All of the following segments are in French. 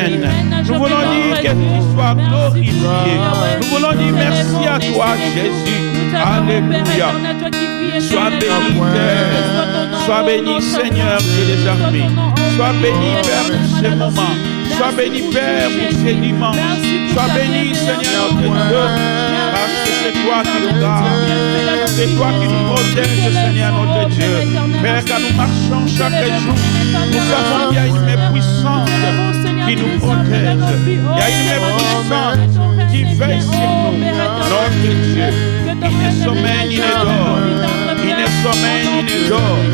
vienne. Nous voulons dire que tu sois glorifié. Nous voulons dire merci à toi, Jésus. Alléluia. Sois béni, Père. Sois béni, Seigneur Dieu des armées. Sois béni, Père, pour ce moment. Sois béni, Père, pour ce dimanche. Sois béni, Seigneur notre Dieu, parce que c'est toi qui nous gardes. C'est toi qui nous protège, Seigneur notre Dieu. Père, quand nous marchons chaque jour, nous savons qu'il y a une main puissante qui nous protège. Il y a une main puissante qui veille sur nous. Notre Dieu, il ne sommeille ni ne dort. Il ne sommeille ni ne dort.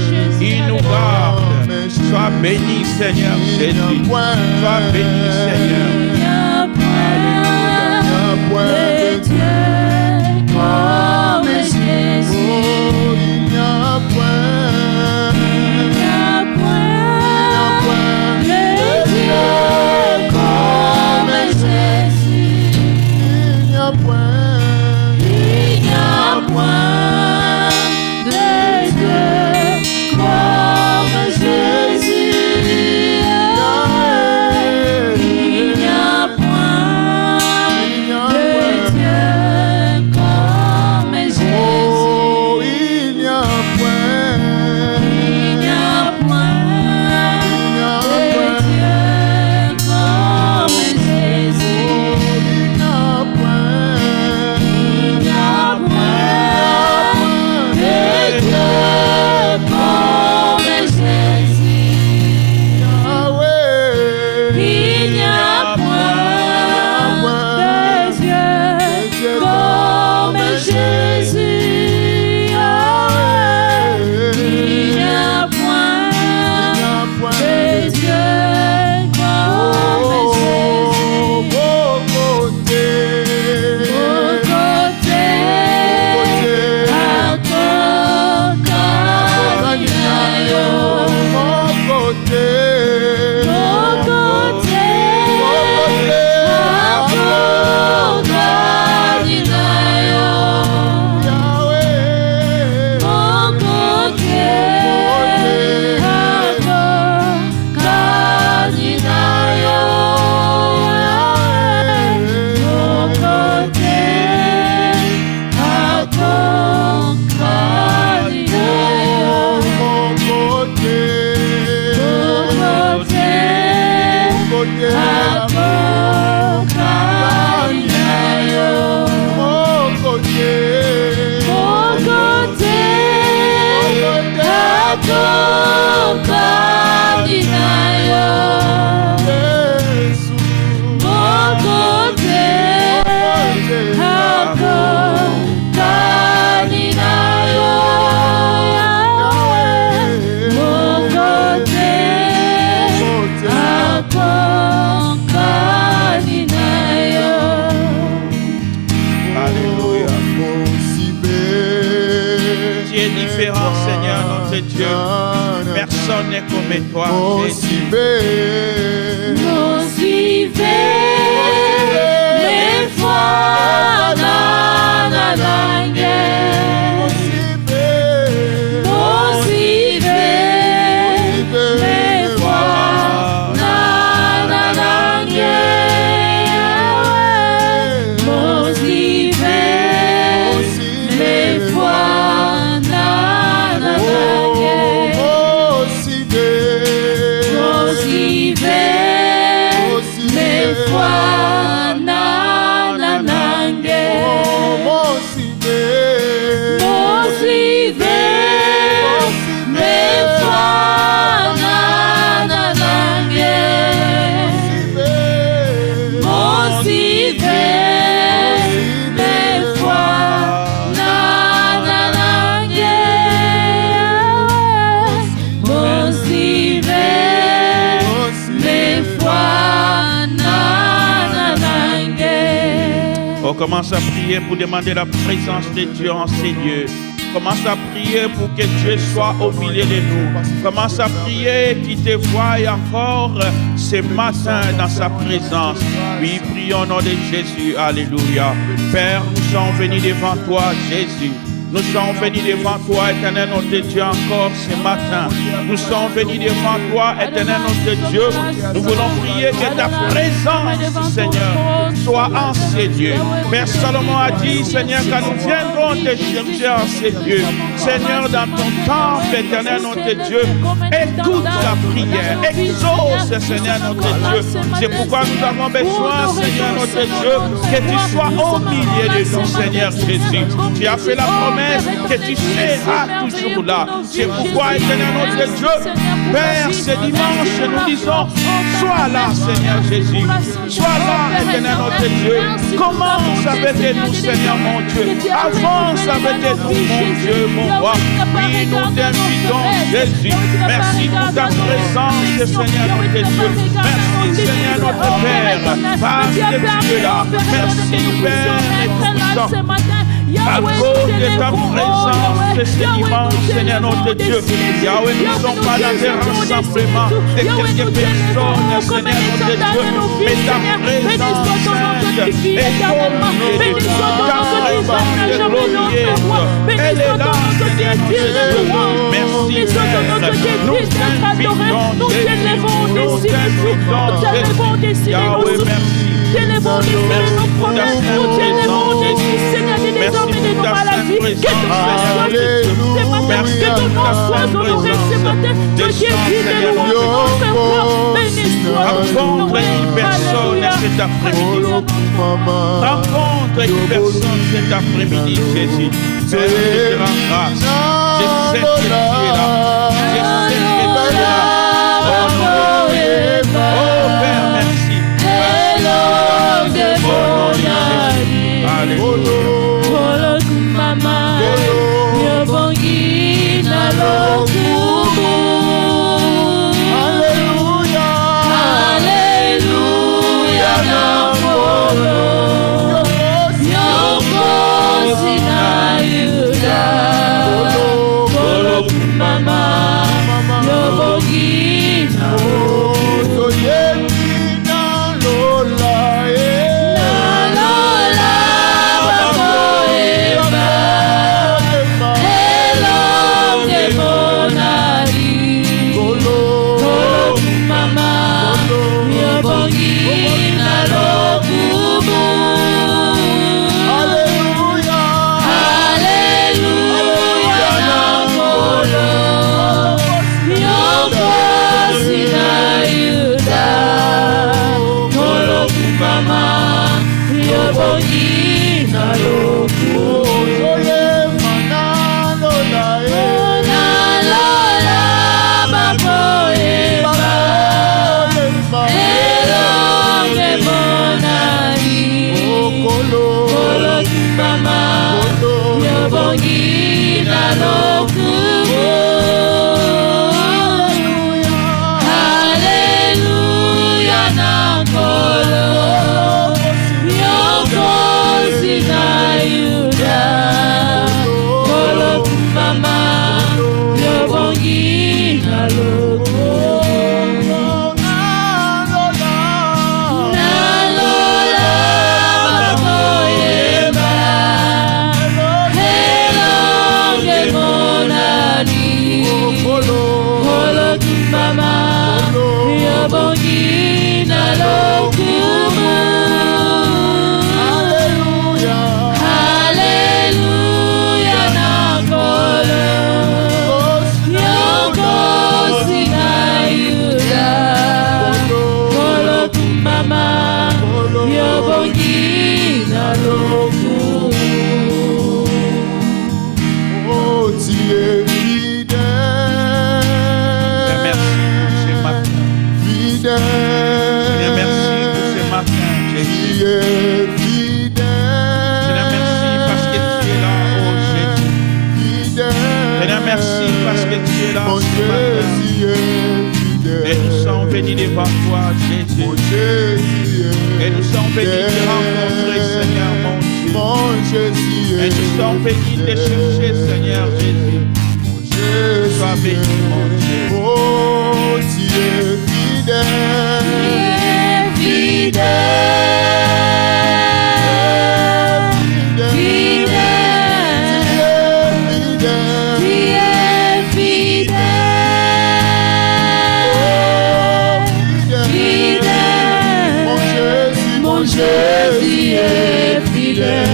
Il nous garde. Sois béni, Seigneur Jésus. Sois béni, Seigneur. De Dieu comme Jésus. Il n'y a point de Dieu comme Jésus. Il n'y a point de Dieu comme Jésus. Il n'y a Personne n'est comme toi, Jésus. Les fois dans la guerre. Les fois dans la guerre. Les fois dans la guerre. Commence à prier pour demander la présence de Dieu en ces lieux. Commence à prier pour que Dieu soit au milieu de nous. Commence à prier qu'il te voie encore ce matin dans sa présence. Oui, prions au nom de Jésus. Alléluia. Père, nous sommes venus devant toi, Jésus. Nous sommes venus devant toi, éternel notre Dieu, encore ce matin. Nous sommes venus devant toi, éternel notre Dieu. Nous voulons prier que ta présence, Seigneur, soit en ces lieux. Père Salomon a dit, Seigneur, quand nous viendrons te chercher en ces lieux, Seigneur, dans ton temple, éternel notre Dieu, écoute la prière, exauce, Seigneur notre Dieu. C'est pourquoi nous avons besoin, Seigneur notre Dieu, que tu sois au milieu de nous, Seigneur Jésus. Tu as fait la promesse que tu seras toujours là. C'est pourquoi, éternel notre Dieu, Père, ce dimanche, nous disons, sois là, Seigneur Jésus. Sois là, éternel notre Dieu. Commence avec nous, Seigneur mon Dieu. Avance avec nous, mon Dieu, mon roi. Oui, nous t'invitons, Jésus. Merci pour ta présence, Seigneur notre Dieu. Merci, Seigneur notre Père, parce que tu es là. Merci, Père et Tout-Puissant. À cause de ta présence ce dimanche, Seigneur notre Dieu, Yahweh, nous ne sommes pas dans des rassemblements de quelques personnes, Seigneur notre Dieu, mais ta présence sainte est glorieuse, ta présence est glorieuse. Elle est là, Seigneur notre Dieu. Merci, Père. Nous t'invitons, Jésus. Yahweh, merci. Merci pour ta présence, Seigneur, désormais de nos maladies, que ton nom soit honoré ce matin, que Jésus de nous rencontre une personne cet après-midi. Rencontre une personne cet après-midi, Jésus. Père, je te rends grâce. Je sais que tu es là. Je sais que tu es là. Oh Père, merci. Alléluia. Devant toi, Jésus. Et nous sommes bénis de rencontrer, Seigneur, mon Dieu. Et nous sommes bénis de chercher, Seigneur Jésus. Sois béni, mon Dieu. Oh, tu es fidèle. Tu es fidèle. Jésus est fidèle.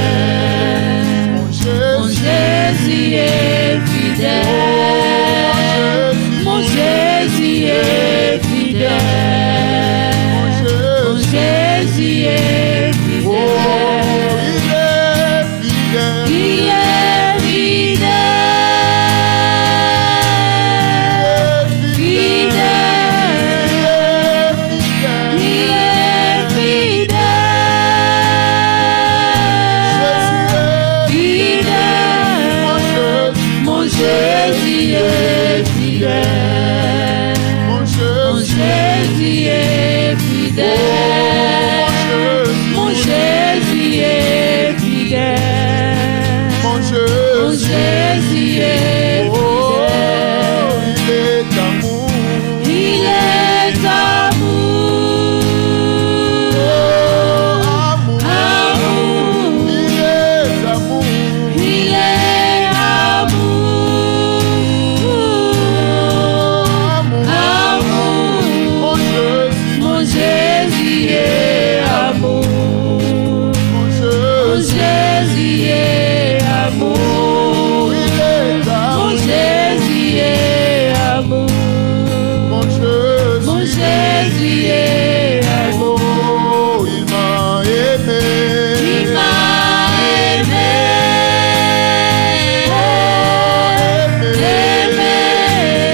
Mon Jésus est fidèle. Mon Jésus est fidèle. Mon Jésus est fidèle. Il est fidèle. Fidèle. Il est fidèle. Fidèle. Mon Jésus est fidèle. Mon Jésus est fidèle. Mon Jésus est fidèle. Mon Jésus est fidèle. Il est amour. Amour. Il est amour. Amour. Mon Jésus est amour. Mon Jésus est amour. Mon Jésus est amour. Mon Jésus est amour. Il m'a aimé. Il m'a aimé. Aimé.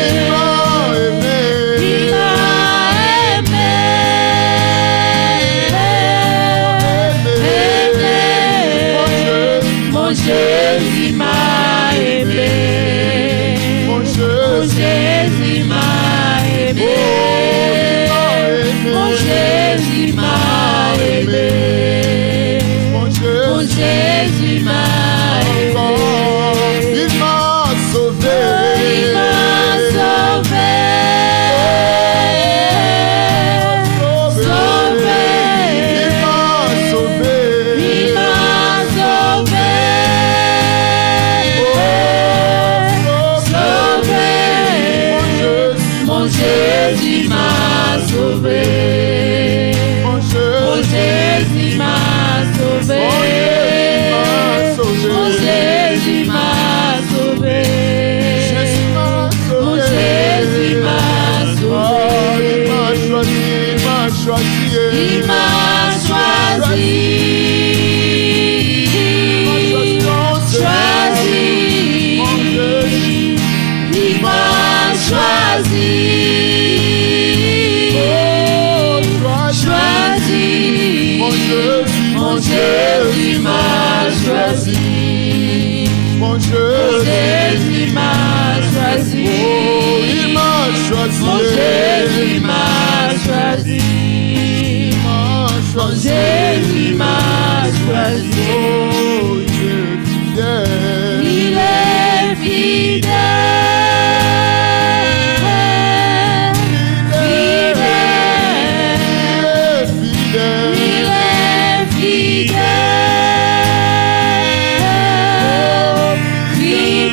Il m'a aimé. Il m'a aimé. Mon Jésus m'a aimé. Mon Mon Jésus. Jésus m'a aimé. Mon Jésus m'a aimé. Mon Mon Jésus. Jésus m'a aimé. Il m'a sauvé. Il m'a sauvé. Sauvé. Il m'a sauvé. Il m'a sauvé. Sauvé. Mon Jésus m'a sauvé. Mon Mon Jésus. Jésus m'a sauvé. Mon Jésus m'a sauvé. Mon Jésus m'a sauvé. Il m'a choisi. Il m'a choisi. Choisi. Il m'a choisi. Choisi. Mon Jésus m'a choisi. Mon Mon Jésus. Jésus m'a choisi. Il m'a choisi. Mon Jésus m'a choisi. Mon Jésus m'a choisi. Oh, il est fidèle. Il est fidèle. Fidèle. Il est fidèle.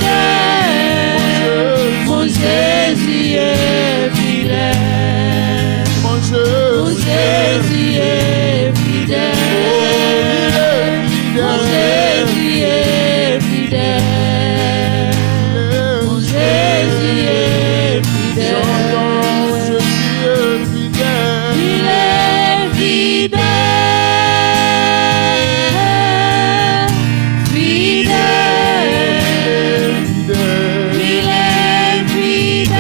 Fidèle. Mon Jésus est fidèle. Mon Mon Jésus. Jésus est fidèle. Mon Jésus est fidèle. Mon Jésus est fidèle. Jésus est fidèle. Il est fidèle. Fidèle. Fidèle. Il est fidèle.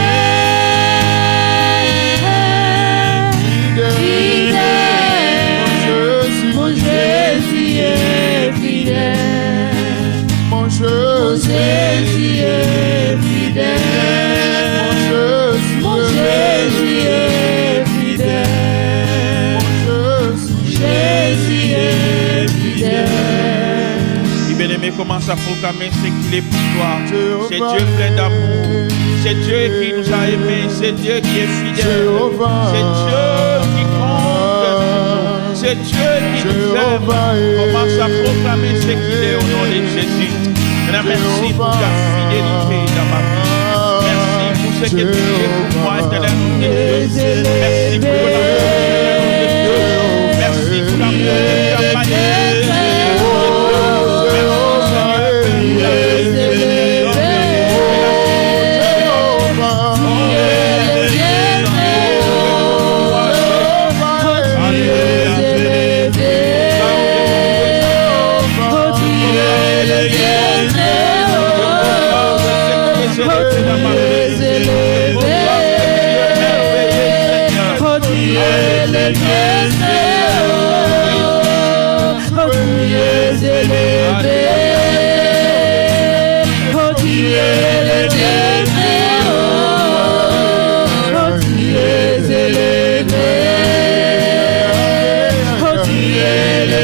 Fidèle. Mon Jésus est fidèle. Mon Mon Jésus. Jésus est fidèle. Mon Jésus est fidèle. Jésus est fidèle. Bien-aimé, commence à proclamer ce qu'il est pour toi. C'est Dieu plein d'amour. C'est Dieu qui nous a aimés. C'est Dieu qui est fidèle. C'est Dieu qui compte. C'est Dieu qui nous aime. Commence à proclamer ce qu'il est au nom de Jésus. Merci pour ta fidélité dans ma vie. Merci pour ce que tu es pour moi, éternel Dieu. Merci pour l'amour de Dieu. Merci pour l'amour de Dieu.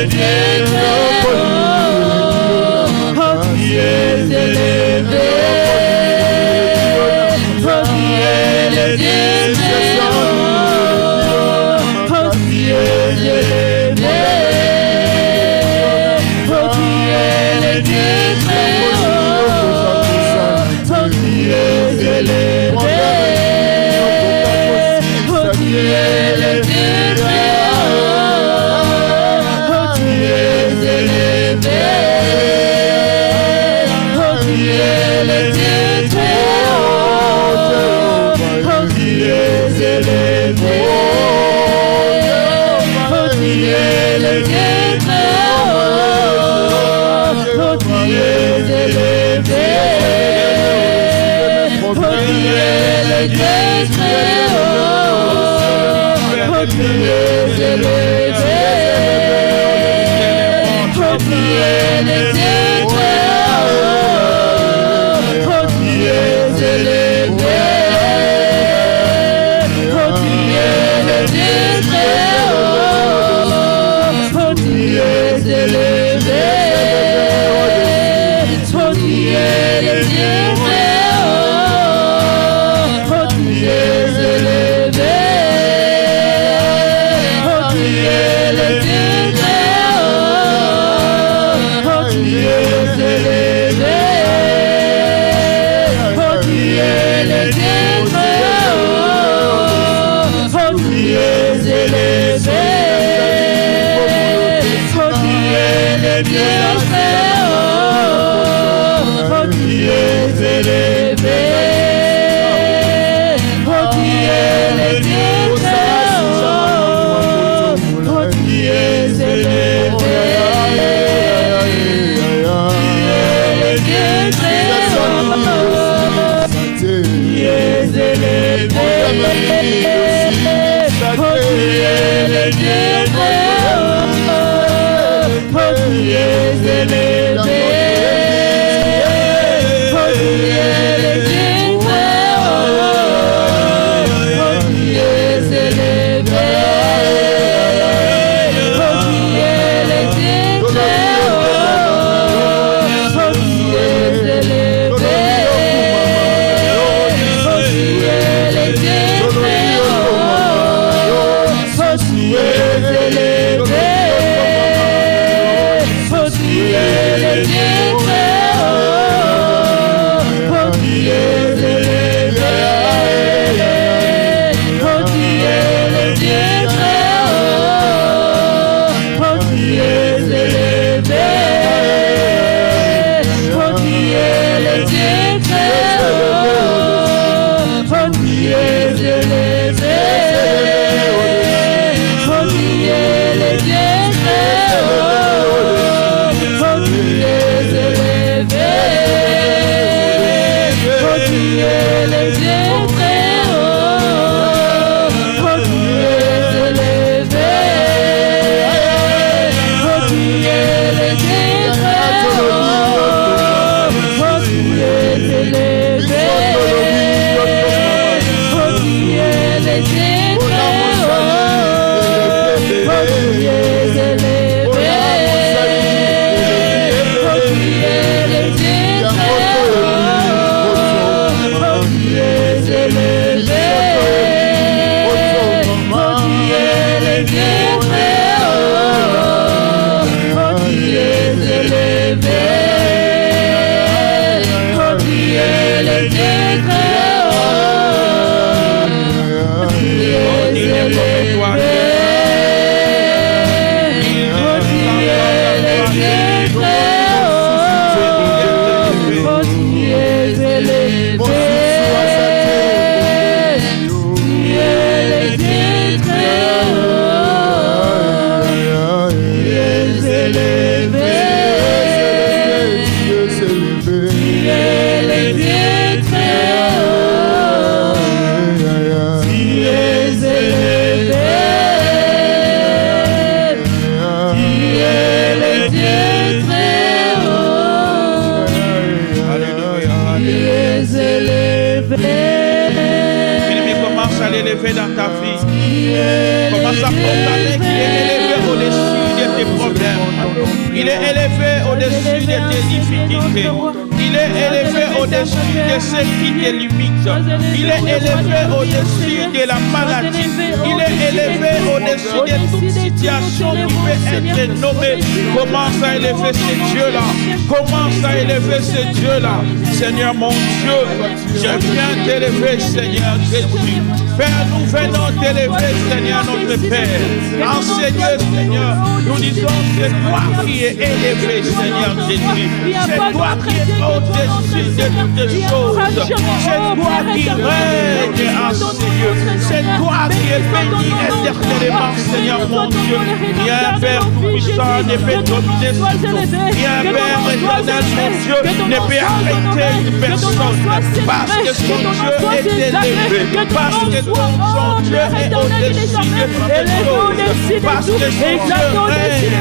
Yeah. Il est élevé au-dessus de tes difficultés. Il est élevé au-dessus de ce qui te limite. Il est élevé au-dessus de la maladie. Il est élevé au-dessus de toute situation qui peut être nommée. Commence à élever ce Dieu-là. Commence à élever ce Dieu-là. Seigneur mon Dieu, je viens t'élever, Seigneur Jésus. Père, nous venons t'élever, Seigneur notre Père. Enseigne, Seigneur, nous disons, c'est toi qui es élevé, Seigneur Jésus. C'est toi qui es au-dessus de toutes choses. C'est toi qui règne en ces lieux. C'est toi qui es béni éternellement, Seigneur mon Dieu. Il y a un Père puissant ne peut dominer sur tout. Il y a un Père éternel, mon Dieu, ne peut arrêter une personne parce que son Dieu est élevé, parce que son Dieu est au-dessus de toutes choses, parce que son Dieu règne,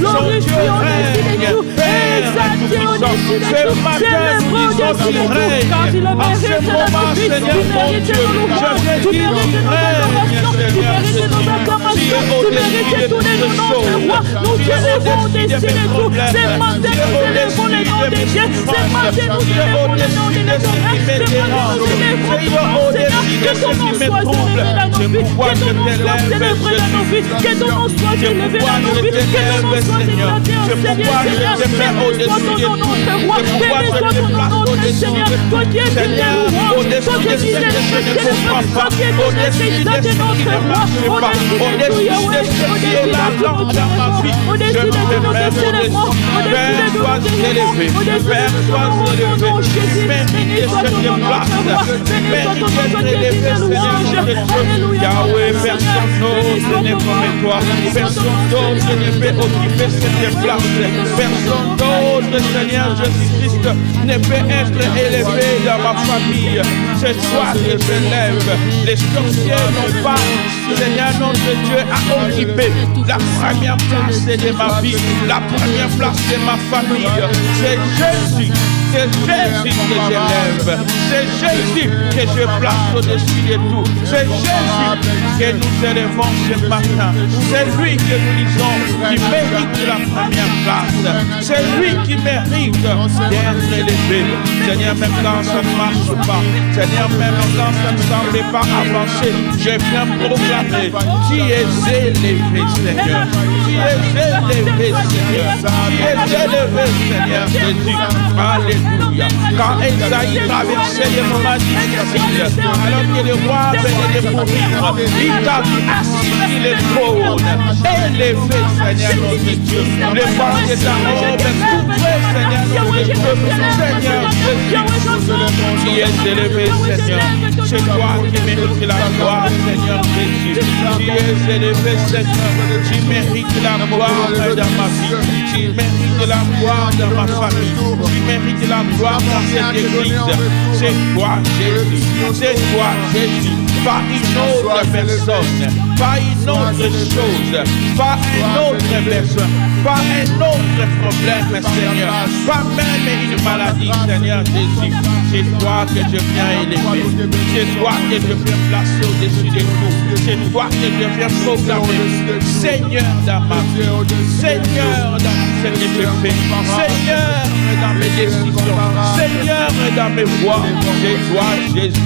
son Dieu règne, Père tout-puissant. Ce matin, nous disons qu'il règne. En ce moment, Seigneur mon Dieu, je veux dire qu'il règne, Seigneur Jésus. Tu es au-dessus de toutes choses. Tu es au-dessus de mes problèmes. Tu es au-dessus de mes souffrances. Tu es au-dessus de ce qui me dérange. Tu es au-dessus de ce qui me trouble. C'est pourquoi je t'élève, Jésus. C'est pourquoi je t'élève, Seigneur. C'est pourquoi je te mets au-dessus de tout. C'est pourquoi je te place au-dessus de tout. Seigneur, au-dessus de ce que je ne comprends pas, au-dessus de ce qui ne marche pas, au-dessus de ce qui est la langue dans ma vie, je me mets au-dessus. Père, sois élevé. Père, sois élevé. Tu mérites cette place. Tu mérites d'être élevé, Seigneur Jésus. Yahweh, personne d'autre n'est comme toi. Personne d'autre ne peut occuper cette place. Personne d'autre, Seigneur Jésus-Christ, ne peut être élevé dans ma famille. C'est toi que je lève. Les sorciers n'ont pas, Seigneur notre Dieu, à occuper la première place de ma vie, la première place de ma famille. C'est Jésus. C'est Jésus que j'élève. C'est Jésus que je place au-dessus de tout. C'est Jésus que nous élevons ce matin. C'est lui que nous disons qui mérite la première place. C'est lui qui mérite d'être élevé. Seigneur, même quand ça ne marche pas, Seigneur, même quand ça ne semble pas avancer, je viens proclamer qui est élevé, Seigneur. Qui est élevé, Seigneur. Qui est élevé, Seigneur Jésus. Alléluia. Quand Esaïe traversait les moments difficiles, alors que le roi venait de mourir, il t'a assis sur le trône. Élevé, Seigneur notre Dieu. Le vent de ta robe est couvert, Seigneur notre Dieu. Seigneur Jésus, qui est élevé, Seigneur. C'est toi qui mérites la gloire, Seigneur Jésus. Tu es élevé, Seigneur. Tu mérites la gloire dans ma vie. Tu mérites la gloire dans ma famille. Tu mérites la gloire dans cette église. C'est toi, Jésus. C'est toi, Jésus. Pas une autre personne, pas une autre chose, pas une autre personne, pas un autre problème, Seigneur, pas même une maladie, Seigneur Jésus. C'est toi que je viens élever, c'est toi que je viens placer au-dessus de tout, c'est toi que je viens proclamer, Seigneur dans ma vie, Seigneur dans ce que je fais, Seigneur dans mes décisions, Seigneur dans mes voies, c'est toi, Jésus.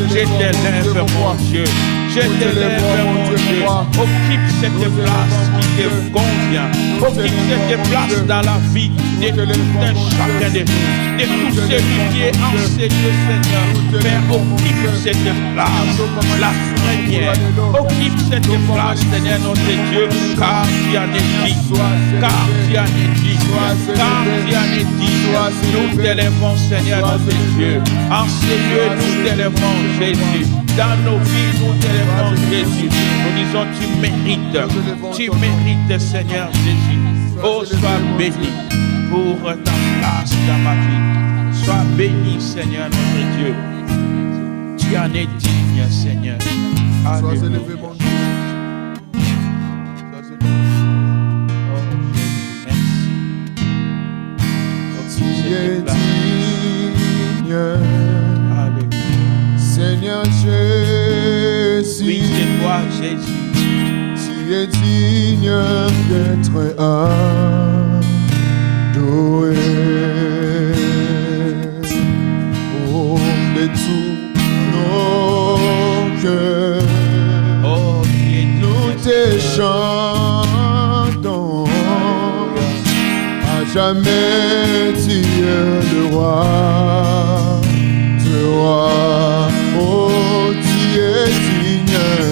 Je t'élève, mon Dieu. Je t'élève, mon Dieu. Occupe cette place qui te convient. Occupe cette place dans la vie de tout un chacun de nous. De tout celui qui est enseigné, Seigneur. Père, occupe cette place, la première. Occupe cette place, Seigneur notre Dieu, car tu en es dit. Car tu en es dit. Car tu en es dit. Nous t'élèvons, Seigneur notre Dieu. En ces lieux, nous t'élèvons, Jésus. Dans nos vies, nous t'élèvons, Jésus. Nous disons, tu mérites, Seigneur Jésus. Oh, sois béni pour ta place dans ma vie. Sois béni, Seigneur notre Dieu. Tu en es digne, Seigneur. Sois élevé, mon Dieu. Tu es digne, Seigneur Jésus. Oui, c'est toi, Jésus. Tu es digne d'être adoré. jamais tu es le roi, oh tu es digne.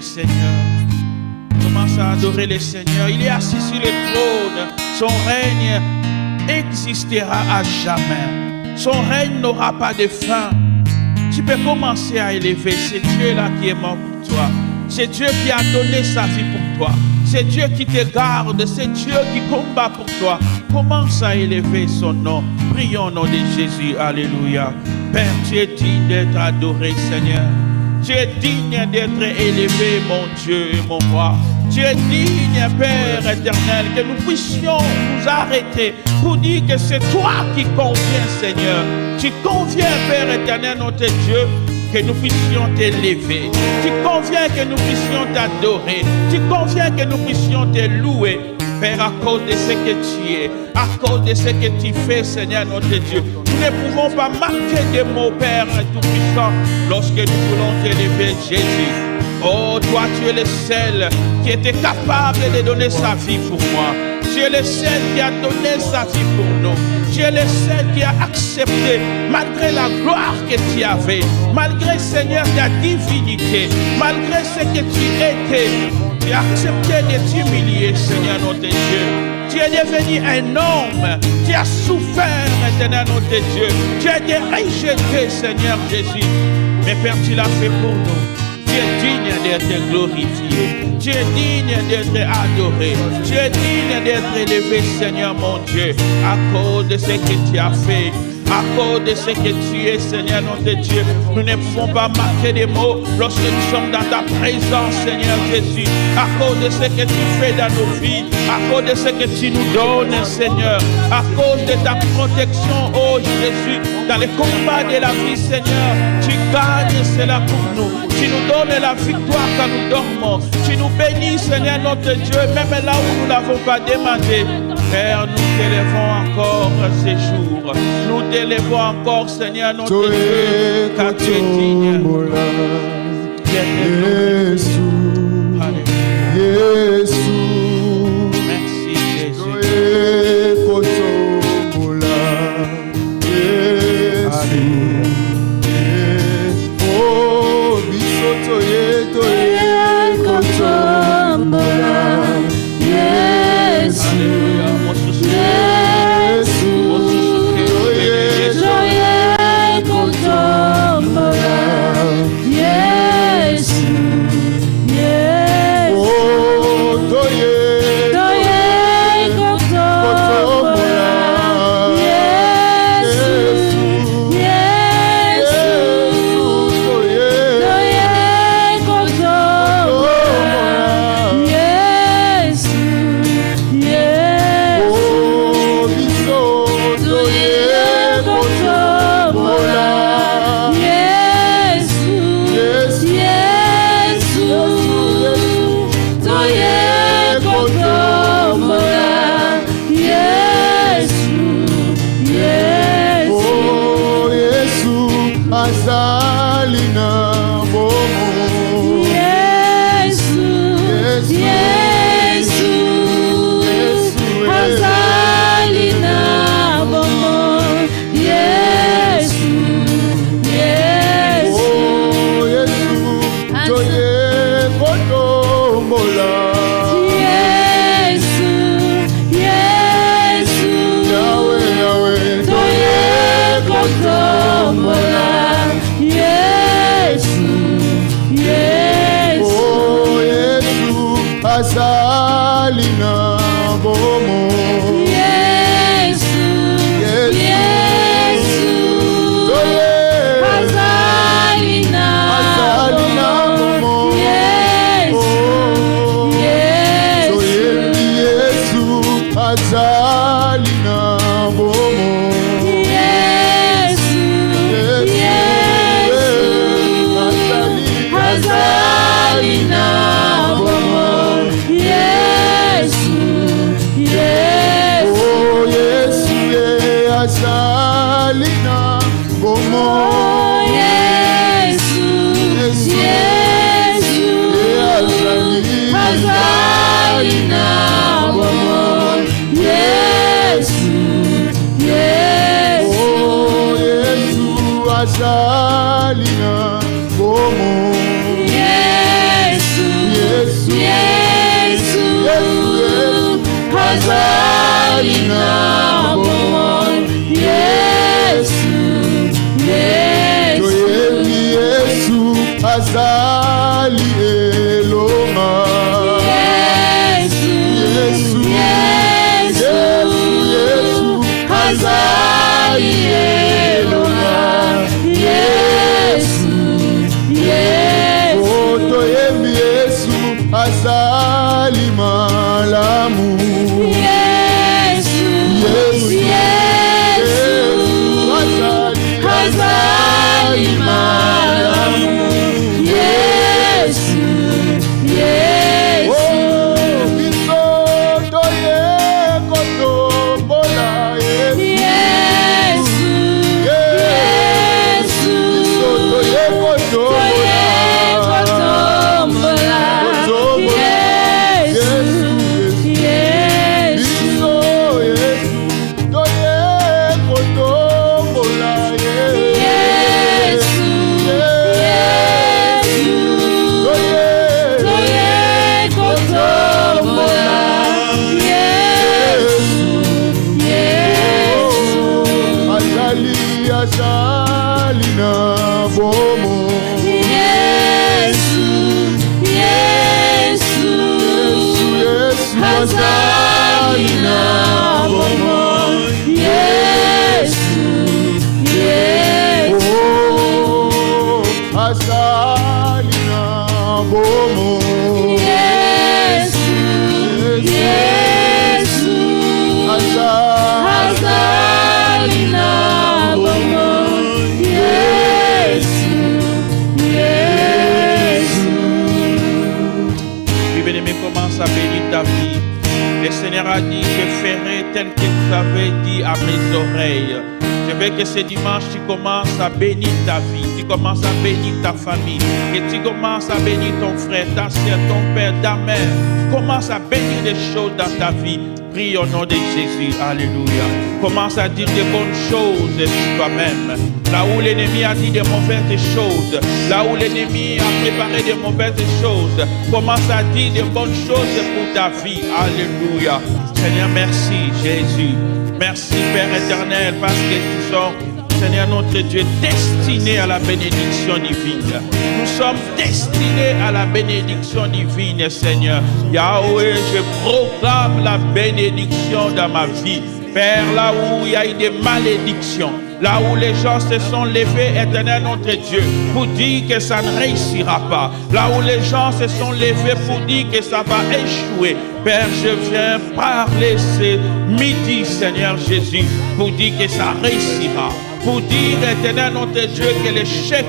le Seigneur. Commence à adorer le Seigneur. Il est assis sur le trône. Son règne existera à jamais. Son règne n'aura pas de fin. Tu peux commencer à élever. C'est Dieu-là qui est mort pour toi. C'est Dieu qui a donné sa vie pour toi. C'est Dieu qui te garde. C'est Dieu qui combat pour toi. Commence à élever son nom. Prions au nom de Jésus. Alléluia. Père, tu es digne d'être adoré, Seigneur. Tu es digne d'être élevé, mon Dieu et mon roi. Tu es digne, Père éternel, que nous puissions nous arrêter pour dire que c'est toi qui conviens, Seigneur. Tu conviens, Père éternel, notre Dieu, que nous puissions t'élever. Tu conviens que nous puissions t'adorer. Tu conviens que nous puissions te louer. Père, à cause de ce que tu es, à cause de ce que tu fais, Seigneur notre Dieu, nous ne pouvons pas marquer des mots, Père Tout-Puissant, lorsque nous voulons t'élever, Jésus. Oh, toi, tu es le seul qui était capable de donner sa vie pour moi. Tu es le seul qui a donné sa vie pour nous. Tu es le seul qui a accepté, malgré la gloire que tu avais, malgré, Seigneur, ta divinité, malgré ce que tu étais. Tu as accepté de t'humilier, Seigneur notre Dieu. Tu es devenu un homme. Tu as souffert, Seigneur notre Dieu. Tu as été rejeté, Seigneur Jésus. Mais Père, tu l'as fait pour nous. Tu es digne d'être glorifié. Tu es digne d'être adoré. Tu es digne d'être élevé, Seigneur mon Dieu, à cause de ce que tu as fait. À cause de ce que tu es, Seigneur notre Dieu, nous ne pouvons pas marquer des mots lorsque nous sommes dans ta présence, Seigneur Jésus. À cause de ce que tu fais dans nos vies, à cause de ce que tu nous donnes, Seigneur, à cause de ta protection, oh Jésus, dans les combats de la vie, Seigneur, tu gagnes cela pour nous. Tu nous donnes la victoire quand nous dormons. Tu nous bénis, Seigneur notre Dieu, même là où nous ne l'avons pas demandé. Père, nous t'élèvons encore ces jours. Nous t'élèvons encore, Seigneur notre Dieu, car tu es digne. Merci Jésus. azali elonga Yesu Yesu toyembi Yesu azali malamu Yesu Yesu Yesu azali malamu Yesu Yesu biso toyekotombola Yesu Yesu biso toyekotombola Le Seigneur a dit, je ferai tel que tu avais dit à mes oreilles. Je veux que ce dimanche, tu commences à bénir ta vie, tu commences à bénir ta famille, que tu commences à bénir ton frère, ta soeur, ton père, ta mère. Commence à bénir des choses dans ta vie. Prie au nom de Jésus. Alléluia. Commence à dire de bonnes choses sur toi-même. Là où l'ennemi a dit de mauvaises choses, là où l'ennemi a préparé de mauvaises choses, commence à dire de bonnes choses pour ta vie. Alléluia. Seigneur, merci Jésus. Merci Père éternel parce que tu sommes, Seigneur notre Dieu, destiné à la bénédiction divine. Nous sommes destinés à la bénédiction divine, Seigneur. Yahweh, je proclame la bénédiction dans ma vie. Père, là où il y a eu des malédictions, là où les gens se sont levés, éternel notre Dieu, pour dire que ça ne réussira pas, là où les gens se sont levés pour dire que ça va échouer, Père, je viens parler ce midi, Seigneur Jésus, pour dire que ça réussira. Pour dire, éternel notre Dieu, que l'échec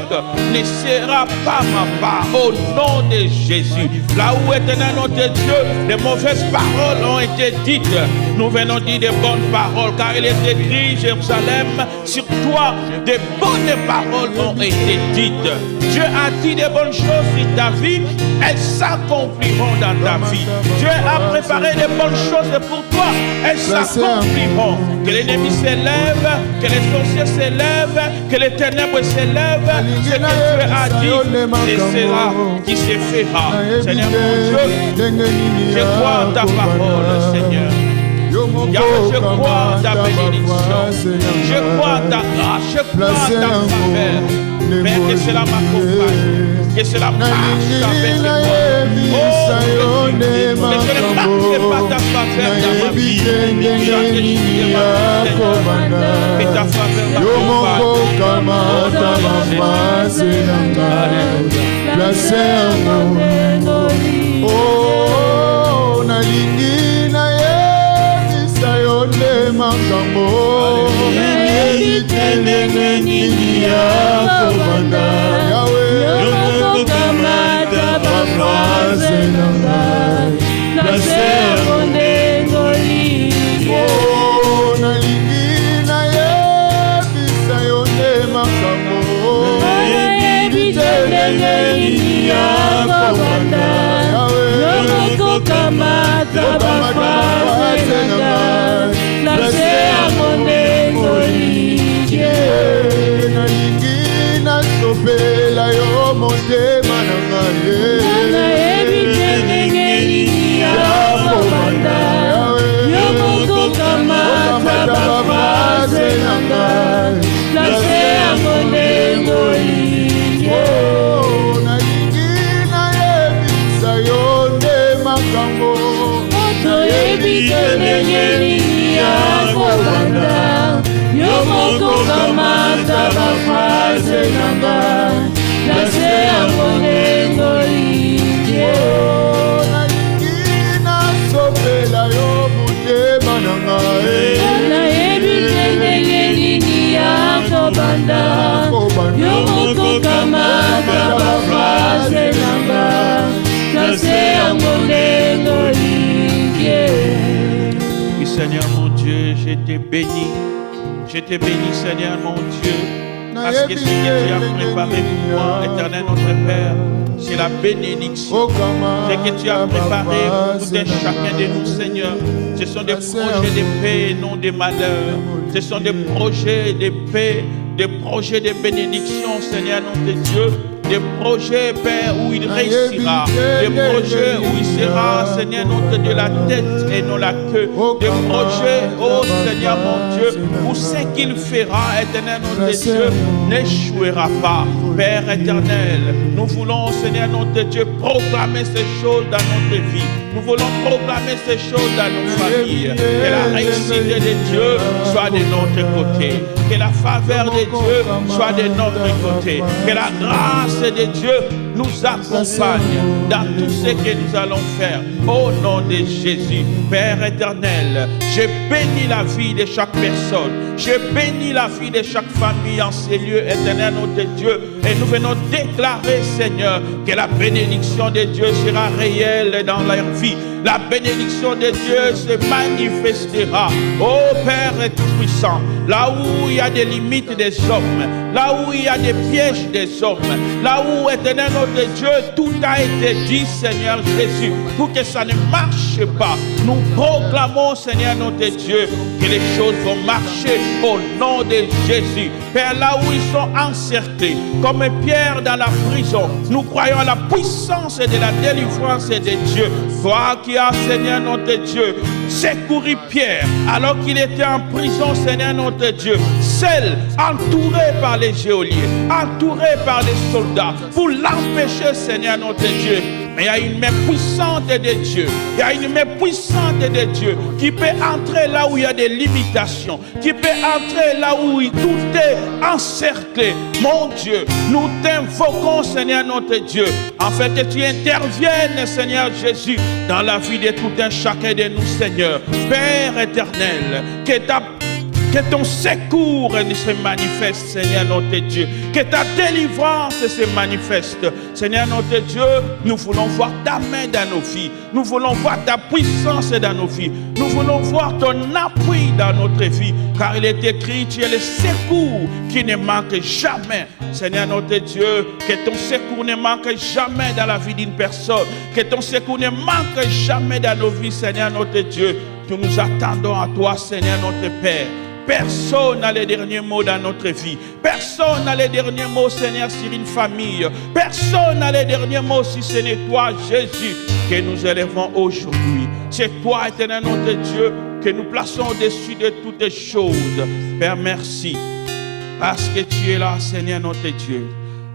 ne sera pas ma part au nom de Jésus. Là où, éternel notre Dieu, les mauvaises paroles ont été dites, nous venons dire de bonnes paroles, car il est écrit, Jérusalem, sur toi, de bonnes paroles ont été dites. Dieu a dit de bonnes choses sur ta vie, elles s'accompliront dans ta vie. Dieu a préparé de bonnes choses pour toi, elles s'accompliront. Que l'ennemi s'élève, que les sorciers s'élèvent, que les ténèbres s'élèvent, ce que Dieu a dit, c'est cela qui se fera. Seigneur mon Dieu, je crois en ta parole, Seigneur. Yahweh, je crois en ta bénédiction, je crois en ta grâce, je crois en ta faveur. Père, que cela m'accompagne, que cela marche avec moi. Oh, que je ne marche pas ta faveur dans ma vie. Que ta faveur m'accompagne. Oh, nalingi na yebisa yo nde makambo. nanga, place ya bolingo linge. Nalingi nasopela yo motema nanga, nayebi ndenge nini ya kobanda, yo moko kamata bafase nanga, place ya bolingo linge. Oui, Seigneur mon Dieu, je te bénis. Je te bénis, Seigneur mon Dieu, parce que ce que tu as préparé pour moi, éternel notre Père, c'est la bénédiction. Ce que tu as préparé pour tout et chacun de nous, Seigneur, ce sont des projets de paix et non de malheur. Ce sont des projets de paix, des projets de bénédiction, Seigneur notre Dieu. Des projets, Père, où il réussira. Des projets où il sera, Seigneur, notre Dieu, la tête et non la queue. Des projets, oh Seigneur mon Dieu, où ce qu'il fera, éternel notre Dieu, n'échouera pas. Père éternel, nous voulons, Seigneur notre Dieu, proclamer ces choses dans notre vie. Nous voulons proclamer ces choses dans nos familles. Que la réussite de Dieu soit de notre côté. Que la faveur de Dieu soit de notre côté. Que la grâce de Dieu nous accompagne dans tout ce que nous allons faire. Au nom de Jésus, Père éternel, je bénis la vie de chaque personne. Je bénis la vie de chaque famille en ces lieux, éternel notre Dieu. Et nous venons déclarer, Seigneur, que la bénédiction de Dieu sera réelle dans leur vie. La bénédiction de Dieu se manifestera. Oh Père tout-puissant, là où il y a des limites des hommes, là où il y a des pièges des hommes, là où, éternel notre Dieu, tout a été dit, Seigneur Jésus, pour que ça ne marche pas. Nous proclamons, Seigneur notre Dieu, que les choses vont marcher au nom de Jésus. Père, là où ils sont encerclés, comme Pierre dans la prison, nous croyons à la puissance de la délivrance de Dieu. Toi qui as, Seigneur notre Dieu, secouru Pierre alors qu'il était en prison, Seigneur notre Dieu, seul, entouré par les geôliers, entouré par les soldats, pour l'empêcher, Seigneur notre Dieu. Mais il y a une main puissante de Dieu. Il y a une main puissante de Dieu qui peut entrer là où il y a des limitations, qui peut entrer là où tout est encerclé. Mon Dieu, nous t'invoquons, Seigneur notre Dieu, afin que tu interviennes, Seigneur Jésus, dans la vie de tout un chacun de nous, Seigneur. Père éternel, que ton secours se manifeste, Seigneur notre Dieu. Que ta délivrance se manifeste. Seigneur notre Dieu, nous voulons voir ta main dans nos vies. Nous voulons voir ta puissance dans nos vies. Nous voulons voir ton appui dans notre vie. Car il est écrit, tu es le secours qui ne manque jamais. Seigneur notre Dieu, que ton secours ne manque jamais dans la vie d'une personne. Que ton secours ne manque jamais dans nos vies, Seigneur notre Dieu. Nous nous attendons à toi, Seigneur notre Père. Personne n'a les derniers mots dans notre vie. Personne n'a les derniers mots, Seigneur, sur une famille. Personne n'a les derniers mots si ce n'est toi, Jésus, que nous élevons aujourd'hui. C'est toi, éternel notre Dieu, que nous plaçons au-dessus de toutes choses. Père, merci. Parce que tu es là, Seigneur notre Dieu.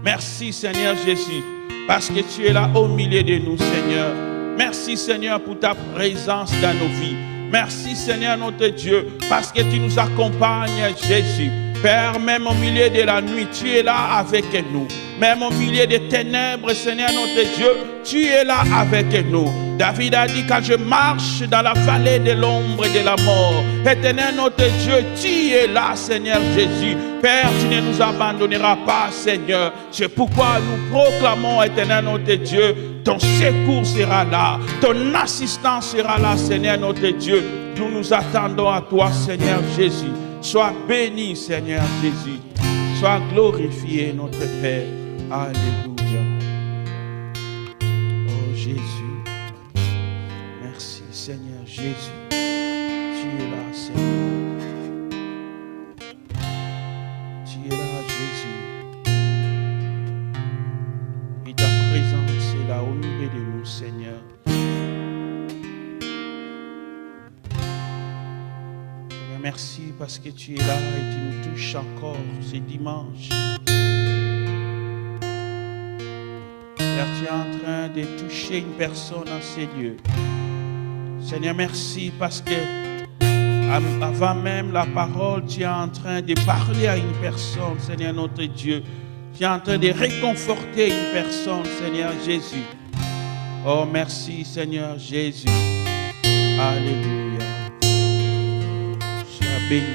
Merci, Seigneur Jésus. Parce que tu es là au milieu de nous, Seigneur. Merci, Seigneur, pour ta présence dans nos vies. Merci Seigneur notre Dieu, parce que tu nous accompagnes, Jésus. Père, même au milieu de la nuit, tu es là avec nous. Même au milieu des ténèbres, Seigneur notre Dieu, tu es là avec nous. David a dit, quand je marche dans la vallée de l'ombre et de la mort, éternel notre Dieu, tu es là, Seigneur Jésus. Père, tu ne nous abandonneras pas, Seigneur. C'est pourquoi nous proclamons, éternel notre Dieu, ton secours sera là, ton assistance sera là, Seigneur notre Dieu. Nous nous attendons à toi, Seigneur Jésus. Sois béni, Seigneur Jésus. Sois glorifié, notre Père. Alléluia. Oh Jésus. Merci, Seigneur Jésus. Tu es là, Seigneur. Tu es là, Jésus. Et ta présence est là au milieu de nous, Seigneur. Merci parce que tu es là et tu nous touches encore ce dimanche. Seigneur, tu es en train de toucher une personne en ces lieux. Seigneur, merci parce que avant même la parole, tu es en train de parler à une personne, Seigneur notre Dieu. Tu es en train de réconforter une personne, Seigneur Jésus. Oh, merci, Seigneur Jésus. Alléluia. Sois béni.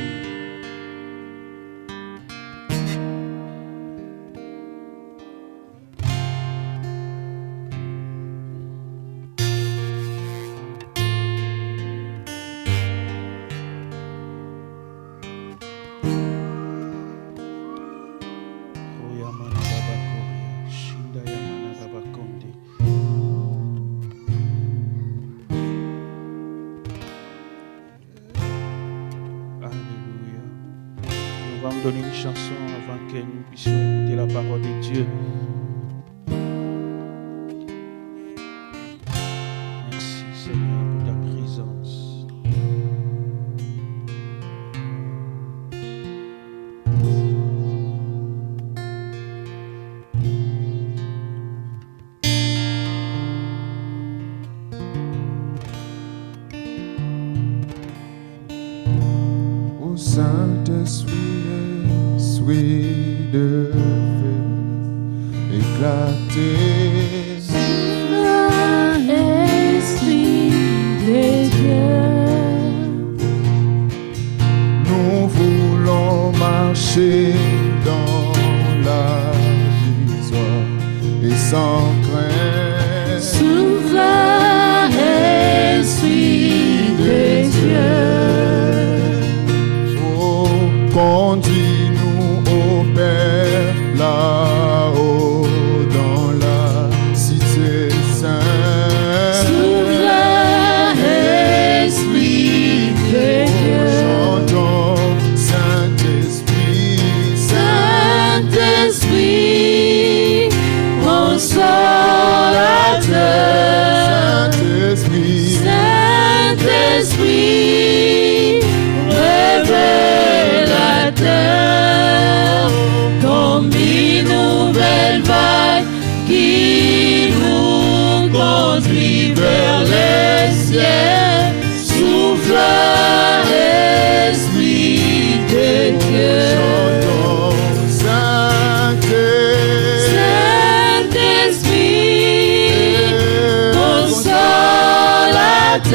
Donner une chanson avant que nous puissions écouter la parole de Dieu. Merci Seigneur pour ta présence. Au Saint-Esprit, esprit de feu éclaté, Esprit de Dieu, nous voulons marcher dans la victoire et sans crainte. souverain Esprit de Dieu. Conduis-nous au Père là-haut dans la cité sainte. Souverain Esprit de Dieu. Chantons Saint-Esprit, Saint-Esprit, consolateur. Saint-Esprit, Saint-Esprit, révélateur, comme une nouvelle vague qui nous conduit vers le ciel. Souffle, Esprit de Dieu. chantons Saint-Esprit,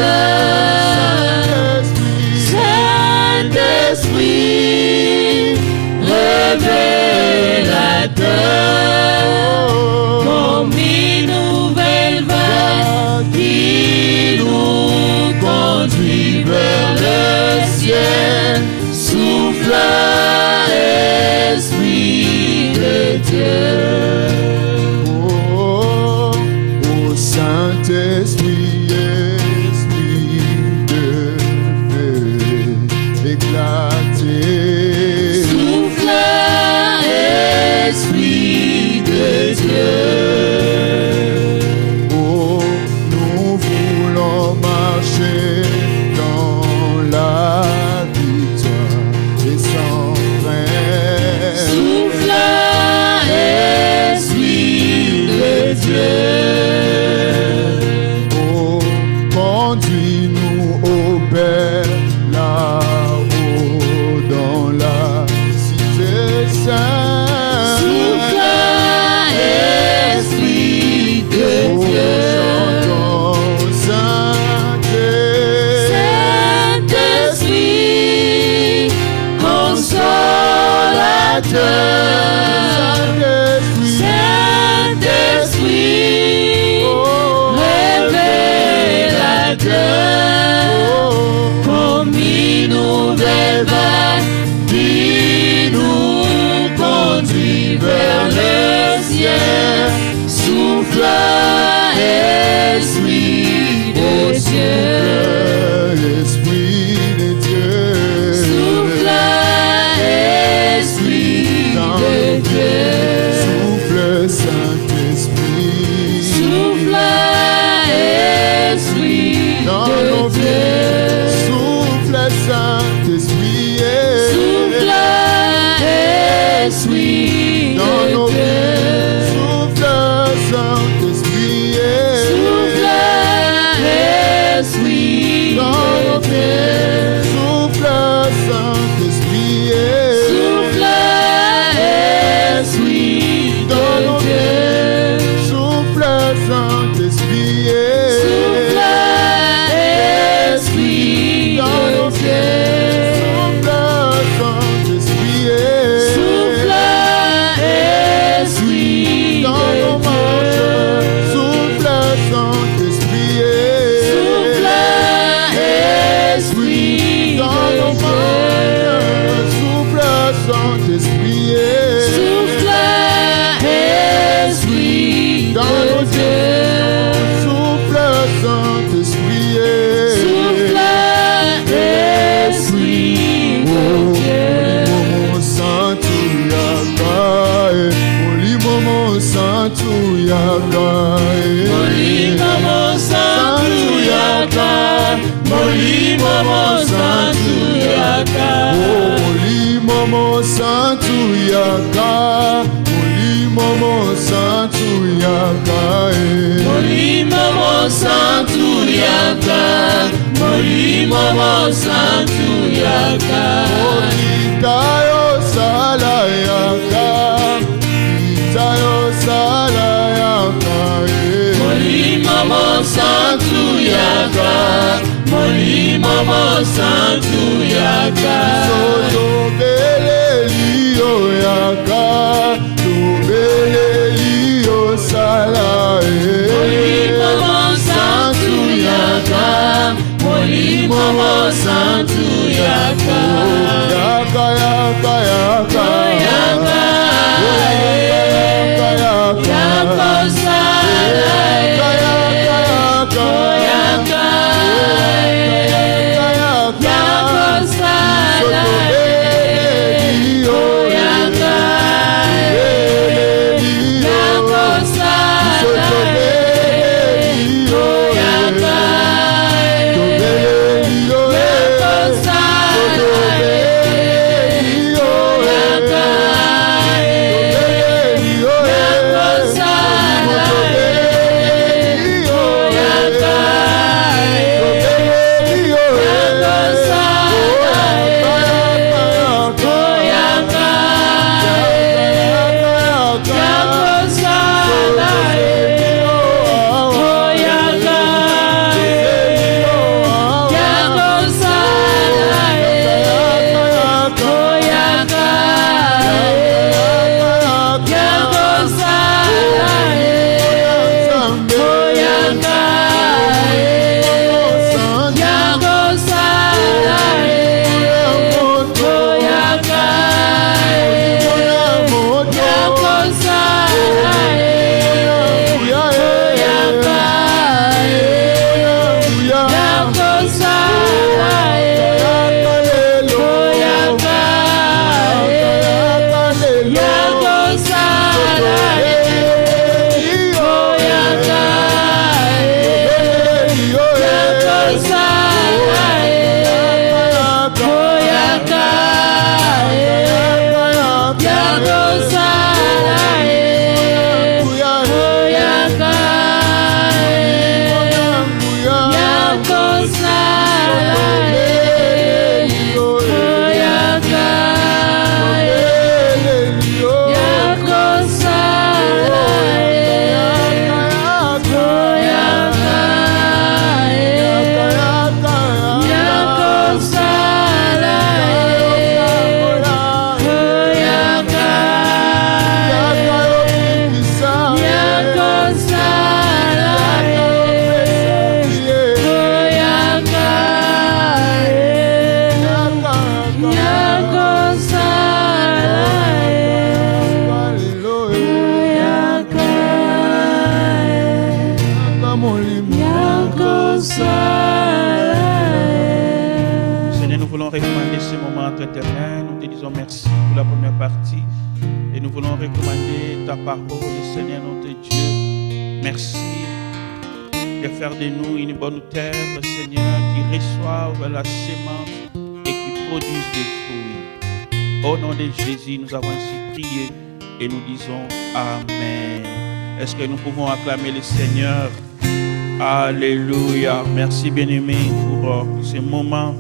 consolateur. Saint-Esprit, révélateur, comme une nouvelle vague qui nous conduit vers le ciel. Souffle, Esprit de Dieu. Oh, Saint-Esprit, esprit de feu éclaté. Souffle, Saint-Esprit, souffle, esprit dans de nos Dieu. souffle, Saint-Esprit, Souffle, esprit de Dieu. Momo Santo Yaka, Momo Santo Yaka, Momo Santo Yaka, Momo Santo Yaka. Momo Santo Yaka, Momo Santo Yaka, Momo Santo Yaka, Momo Santo Yaka. Itayo Sala Yaka, Itayo Sala Yaka, Momo Santo Yaka, Momo Santo Yaka. Belelio Yaka, Belelio Sala, Momo Santo Yaka, Momo Santo Yaka. Yaka Yaka Yaka, Yaka, Yaka Yaka, Yaka Sala, Yaka Yaka, la première partie. Et nous voulons recommander ta parole, Seigneur notre Dieu. Merci de faire de nous une bonne terre, Seigneur, qui reçoive la sémence et qui produise des fruits. Au nom de Jésus, nous avons ainsi prié et nous disons Amen. Est-ce que nous pouvons acclamer le Seigneur? Alléluia. Merci, bien-aimé, pour ce moment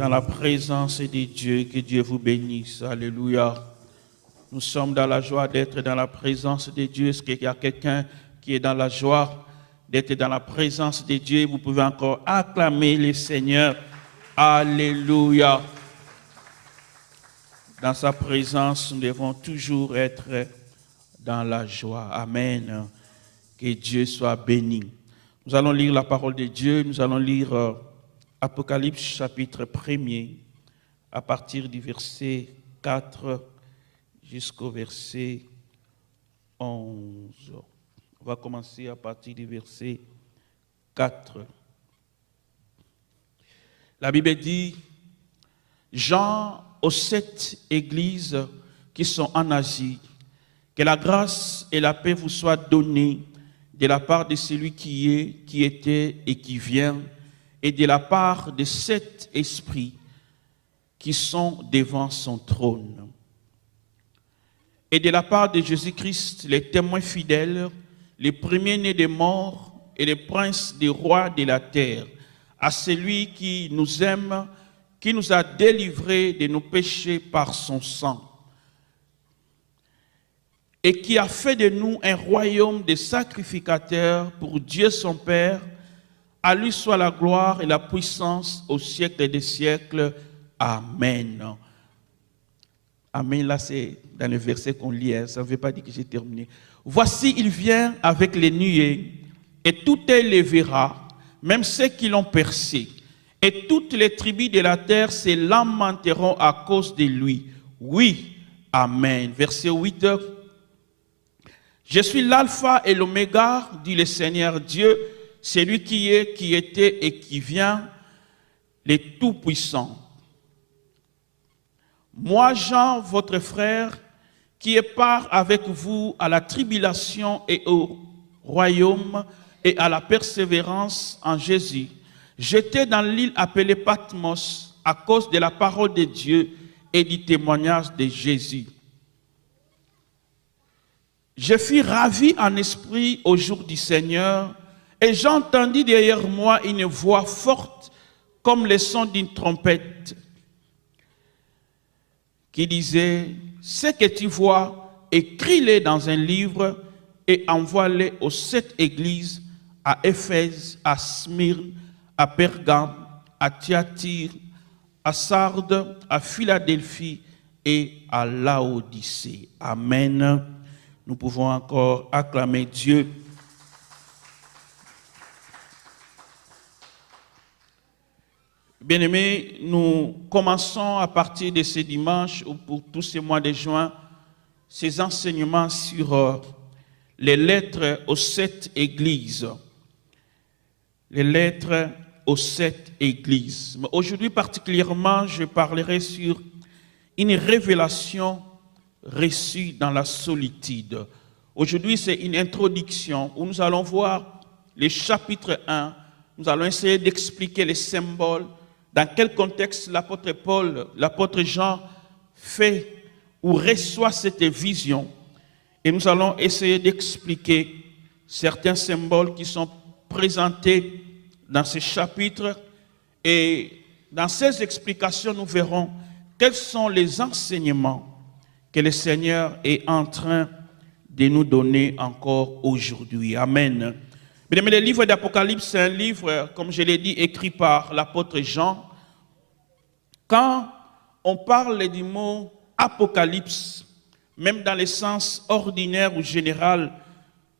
dans la présence de Dieu. Que Dieu vous bénisse. Alléluia. Nous sommes dans la joie d'être dans la présence de Dieu. Est-ce qu'il y a quelqu'un qui est dans la joie d'être dans la présence de Dieu? Vous pouvez encore acclamer le Seigneur. Alléluia. Dans sa présence, nous devons toujours être dans la joie. Amen. Que Dieu soit béni. Nous allons lire la parole de Dieu. Nous allons lire Apocalypse chapitre 1er à partir du verset 4 jusqu'au verset 11. On va commencer à partir du verset 4. La Bible dit, Jean aux 7 églises qui sont en Asie, que la grâce et la paix vous soient données de la part de celui qui est, qui était et qui vient, et de la part de 7 esprits qui sont devant son trône. Et de la part de Jésus-Christ, les témoins fidèles, les premiers-nés des morts et les princes des rois de la terre, à celui qui nous aime, qui nous a délivrés de nos péchés par son sang, et qui a fait de nous un royaume de sacrificateurs pour Dieu son Père. À lui soit la gloire et la puissance au siècle des siècles. Amen. Amen, là c'est dans le verset qu'on lit, ça ne veut pas dire que j'ai terminé. Voici, il vient avec les nuées, et tout œil les verra, même ceux qui l'ont percé. Et toutes les tribus de la terre se lamenteront à cause de lui. Oui, amen. Verset 8. Je suis l'alpha et l'oméga, dit le Seigneur Dieu, celui qui est, qui était et qui vient, le Tout-Puissant. Moi, Jean, votre frère, qui est part avec vous à la tribulation et au royaume et à la persévérance en Jésus, j'étais dans l'île appelée Patmos à cause de la parole de Dieu et du témoignage de Jésus. Je fus ravi en esprit au jour du Seigneur, et j'entendis derrière moi une voix forte comme le son d'une trompette qui disait, ce que tu vois, écris-le dans un livre et envoie-le aux 7 églises, à Éphèse, à Smyrne, à Pergame, à Thyatire, à Sardes, à Philadelphie et à Laodicée. Amen. Nous pouvons encore acclamer Dieu. Bien-aimés, nous commençons à partir de ce dimanche ou pour tous ces mois de juin, ces enseignements sur les lettres aux 7 églises. Les lettres aux 7 églises. Mais aujourd'hui particulièrement, je parlerai sur une révélation reçue dans la solitude. Aujourd'hui, c'est une introduction où nous allons voir le chapitre 1. Nous allons essayer d'expliquer les symboles, dans quel contexte l'apôtre Paul, l'apôtre Jean fait ou reçoit cette vision. Et nous allons essayer d'expliquer certains symboles qui sont présentés dans ce chapitre. Et dans ces explications, nous verrons quels sont les enseignements que le Seigneur est en train de nous donner encore aujourd'hui. Amen. Mais le livre d'Apocalypse, c'est un livre, comme je l'ai dit, écrit par l'apôtre Jean. Quand on parle du mot Apocalypse, même dans le sens ordinaire ou général,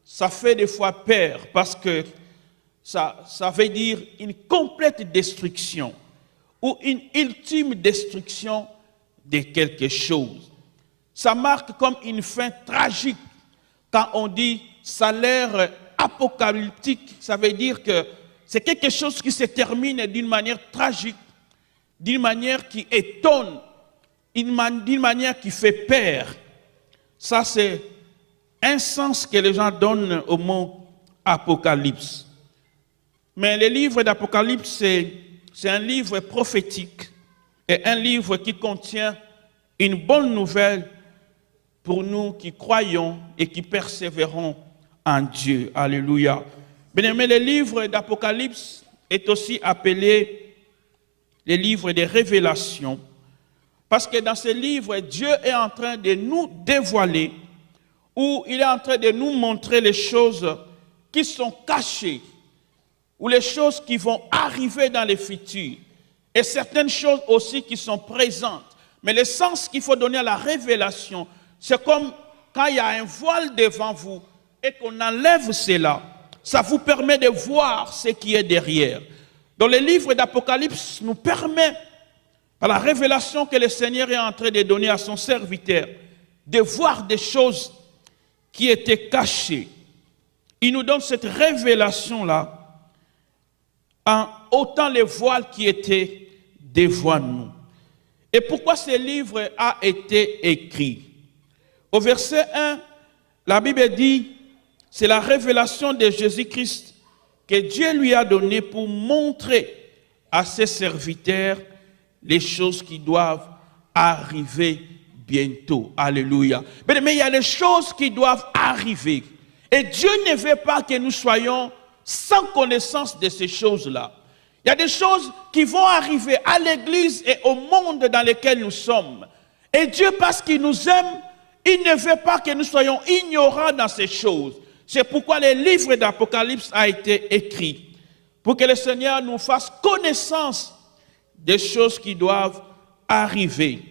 ça fait des fois peur parce que ça veut dire une complète destruction ou une ultime destruction de quelque chose. Ça marque comme une fin tragique. Quand on dit ça a l'air apocalyptique, ça veut dire que c'est quelque chose qui se termine d'une manière tragique, d'une manière qui étonne, d'une manière qui fait peur. Ça, c'est un sens que les gens donnent au mot apocalypse. Mais le livre d'Apocalypse, c'est un livre prophétique et un livre qui contient une bonne nouvelle pour nous qui croyons et qui persévérons en Dieu. Alléluia. Bien-aimés, le livre d'Apocalypse est aussi appelé le livre des révélations. Parce que dans ce livre, Dieu est en train de nous dévoiler, ou il est en train de nous montrer les choses qui sont cachées, ou les choses qui vont arriver dans le futur, et certaines choses aussi qui sont présentes. Mais le sens qu'il faut donner à la révélation, c'est comme quand il y a un voile devant vous et qu'on enlève cela, ça vous permet de voir ce qui est derrière. Donc le livre d'Apocalypse nous permet par la révélation que le Seigneur est en train de donner à son serviteur, de voir des choses qui étaient cachées. Il nous donne cette révélation-là en ôtant les voiles qui étaient devant nous. Et pourquoi ce livre a été écrit? Au verset 1, la Bible dit, c'est la révélation de Jésus-Christ que Dieu lui a donnée pour montrer à ses serviteurs les choses qui doivent arriver bientôt. Alléluia. Mais il y a des choses qui doivent arriver. Et Dieu ne veut pas que nous soyons sans connaissance de ces choses-là. Il y a des choses qui vont arriver à l'Église et au monde dans lequel nous sommes. Et Dieu, parce qu'il nous aime, il ne veut pas que nous soyons ignorants dans ces choses. C'est pourquoi le livre d'Apocalypse a été écrit, pour que le Seigneur nous fasse connaissance des choses qui doivent arriver.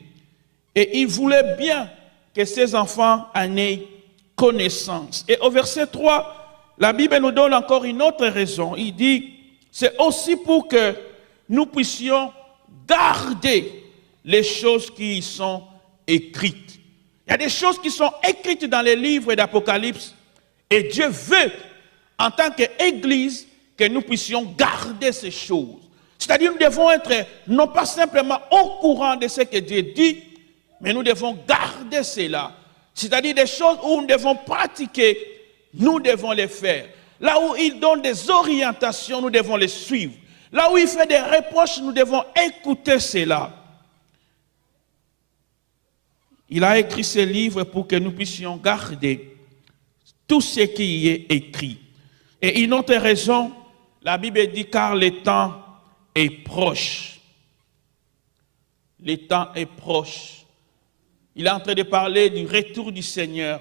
Et il voulait bien que ses enfants en aient connaissance. Et au verset 3, la Bible nous donne encore une autre raison. Il dit, c'est aussi pour que nous puissions garder les choses qui y sont écrites. Il y a des choses qui sont écrites dans les livres d'Apocalypse et Dieu veut, en tant qu'Église, que nous puissions garder ces choses. C'est-à-dire, nous devons être non pas simplement au courant de ce que Dieu dit, mais nous devons garder cela. C'est-à-dire des choses où nous devons pratiquer, nous devons les faire. Là où il donne des orientations, nous devons les suivre. Là où il fait des reproches, nous devons écouter cela. Il a écrit ce livre pour que nous puissions garder tout ce qui y est écrit. Et une autre raison, la Bible dit car le temps est proche. Le temps est proche. Il est en train de parler du retour du Seigneur.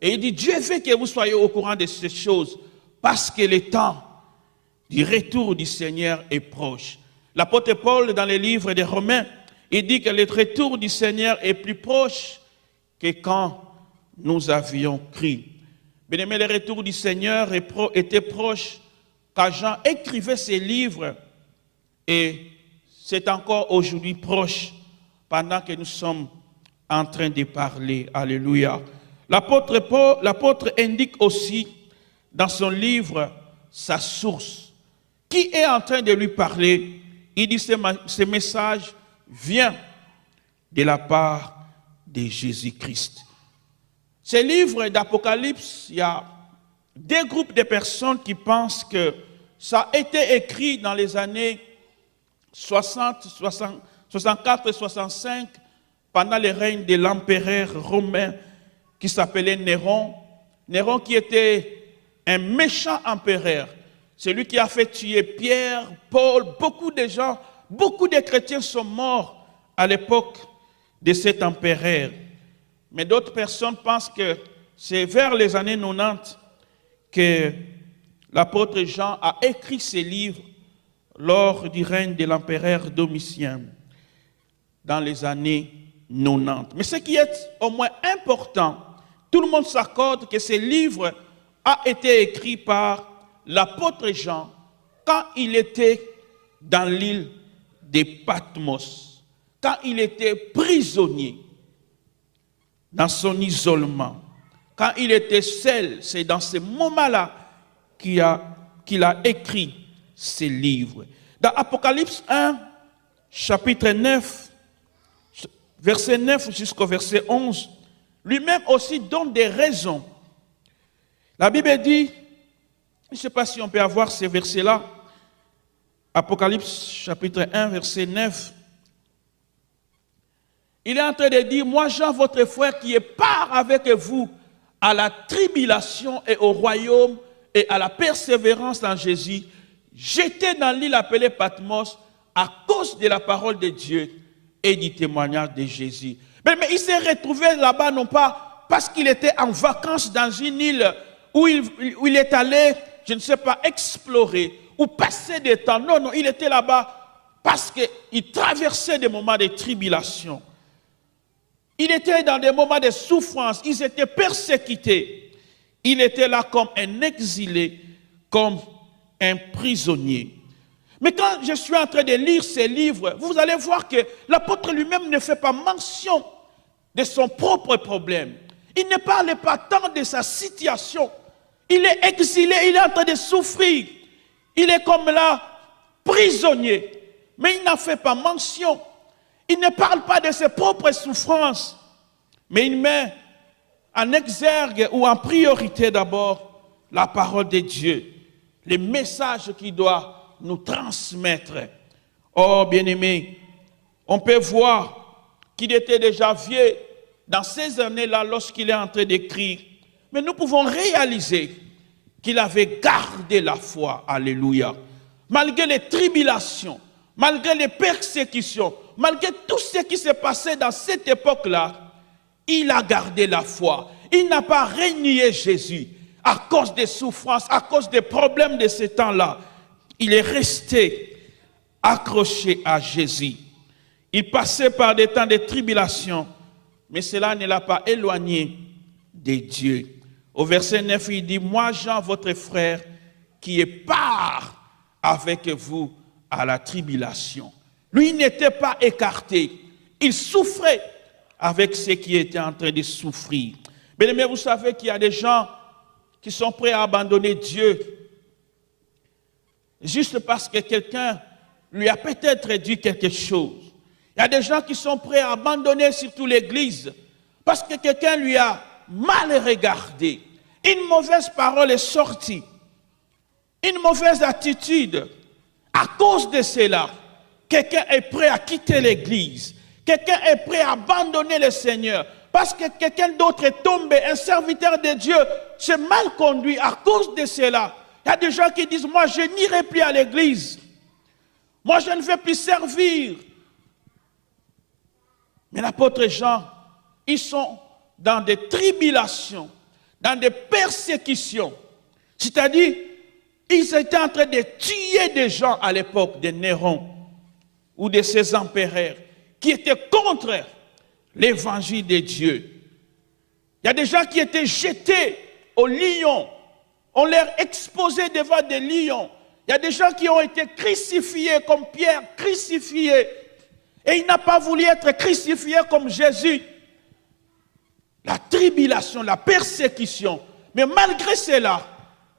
Et il dit, Dieu veut que vous soyez au courant de ces choses parce que le temps du retour du Seigneur est proche. L'apôtre Paul, dans les livres des Romains, il dit que le retour du Seigneur est plus proche que quand nous avions cru. Bien-aimé, le retour du Seigneur était proche quand Jean écrivait ses livres et c'est encore aujourd'hui proche pendant que nous sommes en train de parler. Alléluia. L'apôtre indique aussi dans son livre sa source. Qui est en train de lui parler? Il dit ce message vient de la part de Jésus-Christ. Ce livre d'Apocalypse, il y a des groupes de personnes qui pensent que ça a été écrit dans les années 64 et 65 pendant le règne de l'empereur romain qui s'appelait Néron. Néron qui était un méchant empereur. Celui qui a fait tuer Pierre, Paul, beaucoup de gens, beaucoup de chrétiens sont morts à l'époque de cet empereur. Mais d'autres personnes pensent que c'est vers les années 90 que l'apôtre Jean a écrit ses livres lors du règne de l'empereur Domitien, dans les années 90. Mais ce qui est au moins important, tout le monde s'accorde que ce livre a été écrit par l'apôtre Jean quand il était dans l'île de Patmos, quand il était prisonnier, dans son isolement, quand il était seul. C'est dans ce moment-là qu'il a écrit ces livres. Dans Apocalypse 1, chapitre 9, verset 9 jusqu'au verset 11, lui-même aussi donne des raisons. La Bible dit, je ne sais pas si on peut avoir ces versets-là, Apocalypse chapitre 1, verset 9, il est en train de dire, moi Jean, votre frère, qui est part avec vous à la tribulation et au royaume et à la persévérance en Jésus, j'étais dans l'île appelée Patmos à cause de la parole de Dieu et du témoignage de Jésus. Mais il s'est retrouvé là-bas, non pas parce qu'il était en vacances dans une île où il est allé, je ne sais pas, explorer ou passer des temps. Non, non, il était là-bas parce qu'il traversait des moments de tribulation. Il était dans des moments de souffrance, ils étaient persécutés. Il était là comme un exilé, comme un prisonnier. Mais quand je suis en train de lire ces livres, vous allez voir que l'apôtre lui-même ne fait pas mention de son propre problème. Il ne parle pas tant de sa situation. Il est exilé, il est en train de souffrir. Il est comme là, prisonnier. Mais il n'en fait pas mention. Il ne parle pas de ses propres souffrances. Mais il met en exergue ou en priorité d'abord la parole de Dieu. Les messages qu'il doit nous transmettre. Oh, bien-aimé, on peut voir qu'il était déjà vieux dans ces années-là lorsqu'il est en train d'écrire. Mais nous pouvons réaliser qu'il avait gardé la foi. Alléluia. Malgré les tribulations, malgré les persécutions, malgré tout ce qui s'est passé dans cette époque-là, il a gardé la foi. Il n'a pas renié Jésus à cause des souffrances, à cause des problèmes de ce temps-là. Il est resté accroché à Jésus. Il passait par des temps de tribulation, mais cela ne l'a pas éloigné de Dieu. Au verset 9, il dit, « Moi, Jean, votre frère, qui est part avec vous à la tribulation. » Lui n'était pas écarté. Il souffrait avec ceux qui étaient en train de souffrir. Mais vous savez qu'il y a des gens qui sont prêts à abandonner Dieu juste parce que quelqu'un lui a peut-être dit quelque chose. Il y a des gens qui sont prêts à abandonner surtout l'Église parce que quelqu'un lui a mal regardé. Une mauvaise parole est sortie. Une mauvaise attitude. À cause de cela, quelqu'un est prêt à quitter l'Église. Quelqu'un est prêt à abandonner le Seigneur. Parce que quelqu'un d'autre est tombé, un serviteur de Dieu, s'est mal conduit à cause de cela. Il y a des gens qui disent, moi je n'irai plus à l'église. Moi je ne vais plus servir. Mais l'apôtre Jean, ils sont dans des tribulations, dans des persécutions. C'est-à-dire, ils étaient en train de tuer des gens à l'époque de Néron ou de ses empereurs qui étaient contre l'évangile de Dieu. Il y a des gens qui étaient jetés aux lions. On leur exposait devant des lions. Il y a des gens qui ont été crucifiés comme Pierre, crucifiés. Et il n'a pas voulu être crucifié comme Jésus. La tribulation, la persécution. Mais malgré cela,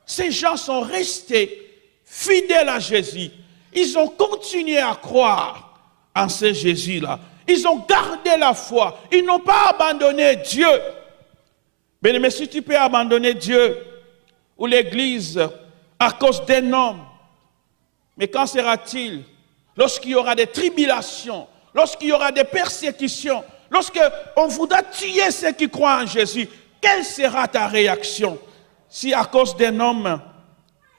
ces gens sont restés fidèles à Jésus. Ils ont continué à croire en ce Jésus-là. Ils ont gardé la foi. Ils n'ont pas abandonné Dieu. Mais si tu peux abandonner Dieu ou l'Église à cause d'un homme, mais quand sera-t-il lorsqu'il y aura des tribulations, lorsqu'il y aura des persécutions, lorsqu'on voudra tuer ceux qui croient en Jésus, quelle sera ta réaction? Si à cause d'un homme,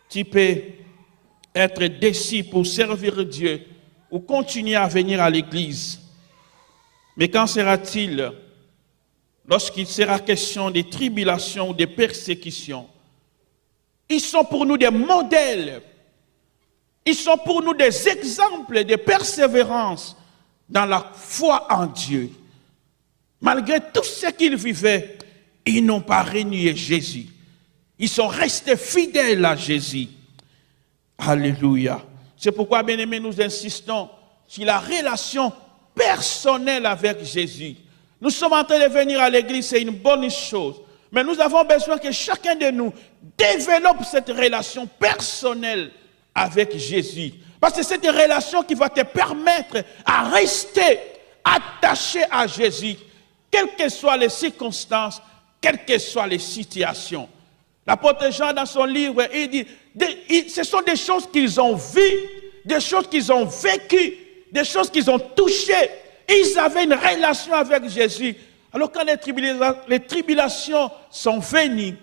tu peux être déçu pour servir Dieu ou continuer à venir à l'église. Mais quand sera-t-il lorsqu'il sera question des tribulations ou des persécutions? Ils sont pour nous des modèles. Ils sont pour nous des exemples de persévérance dans la foi en Dieu. Malgré tout ce qu'ils vivaient, ils n'ont pas renié Jésus. Ils sont restés fidèles à Jésus. Alléluia. C'est pourquoi, bien-aimés, nous insistons sur la relation personnelle avec Jésus. Nous sommes en train de venir à l'église, c'est une bonne chose. Mais nous avons besoin que chacun de nous développe cette relation personnelle avec Jésus. Parce que c'est cette relation qui va te permettre à rester attaché à Jésus, quelles que soient les circonstances, quelles que soient les situations. L'apôtre Jean, dans son livre, il dit, ce sont des choses qu'ils ont vues, des choses qu'ils ont vécues, des choses qu'ils ont touchées. Ils avaient une relation avec Jésus. Alors quand les tribulations sont venues,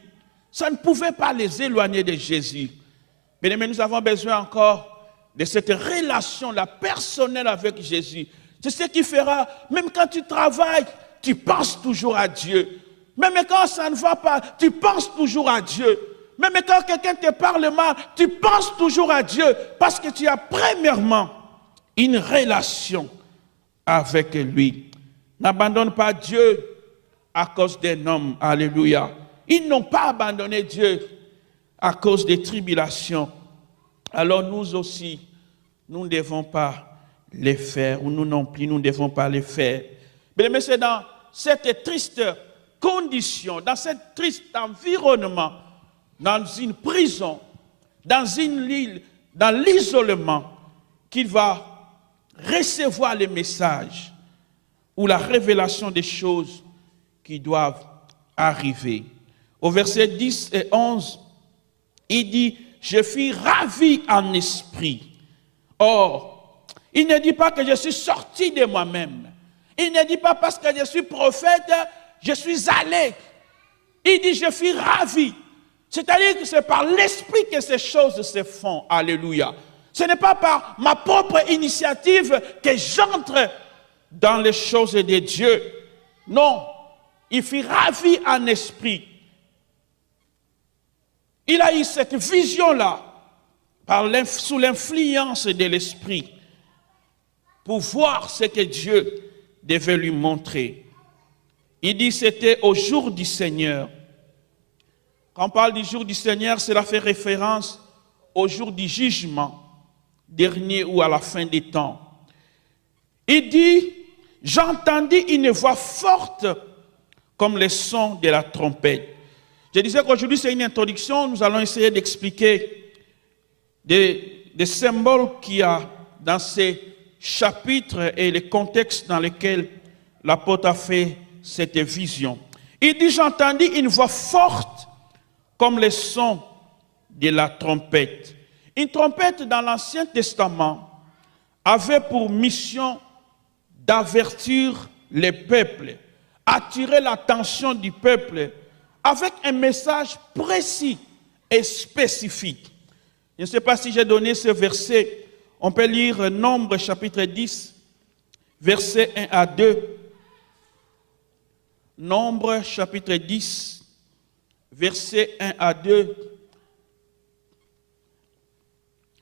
ça ne pouvait pas les éloigner de Jésus. Mais nous avons besoin encore de cette relation, la personnelle avec Jésus. C'est ce qui fera, même quand tu travailles, tu penses toujours à Dieu. Même quand ça ne va pas, tu penses toujours à Dieu. Même quand quelqu'un te parle mal, tu penses toujours à Dieu. Parce que tu as premièrement une relation avec lui. N'abandonne pas Dieu à cause d'un homme. Alléluia. Ils n'ont pas abandonné Dieu à cause des tribulations. Alors nous aussi, nous ne devons pas les faire, ou nous non plus, nous ne devons pas les faire. Mais c'est dans cette triste condition, dans ce triste environnement, dans une prison, dans l'isolement, qu'il va recevoir les messages ou la révélation des choses qui doivent arriver. Au verset 10 et 11, il dit, je fus ravi en esprit. Or, il ne dit pas que je suis sorti de moi-même. Il ne dit pas parce que je suis prophète, je suis allé. Il dit, je suis ravi. C'est-à-dire que c'est par l'esprit que ces choses se font. Alléluia. Ce n'est pas par ma propre initiative que j'entre dans les choses de Dieu. Non, il fut ravi en esprit. Il a eu cette vision-là, sous l'influence de l'esprit, pour voir ce que Dieu devait lui montrer. Il dit c'était au jour du Seigneur. Quand on parle du jour du Seigneur, cela fait référence au jour du jugement dernier ou à la fin des temps. Il dit, j'entendis une voix forte comme le son de la trompette. Je disais qu'aujourd'hui c'est une introduction, nous allons essayer d'expliquer des symboles qu'il y a dans ces chapitres et les contextes dans lesquels l'apôtre a fait cette vision. Il dit, j'entendis une voix forte comme le son de la trompette. Une trompette dans l'Ancien Testament avait pour mission d'avertir les peuples, attirer l'attention du peuple avec un message précis et spécifique. Je ne sais pas si j'ai donné ce verset. On peut lire Nombre chapitre 10, versets 1 à 2. Nombre chapitre 10, versets 1 à 2.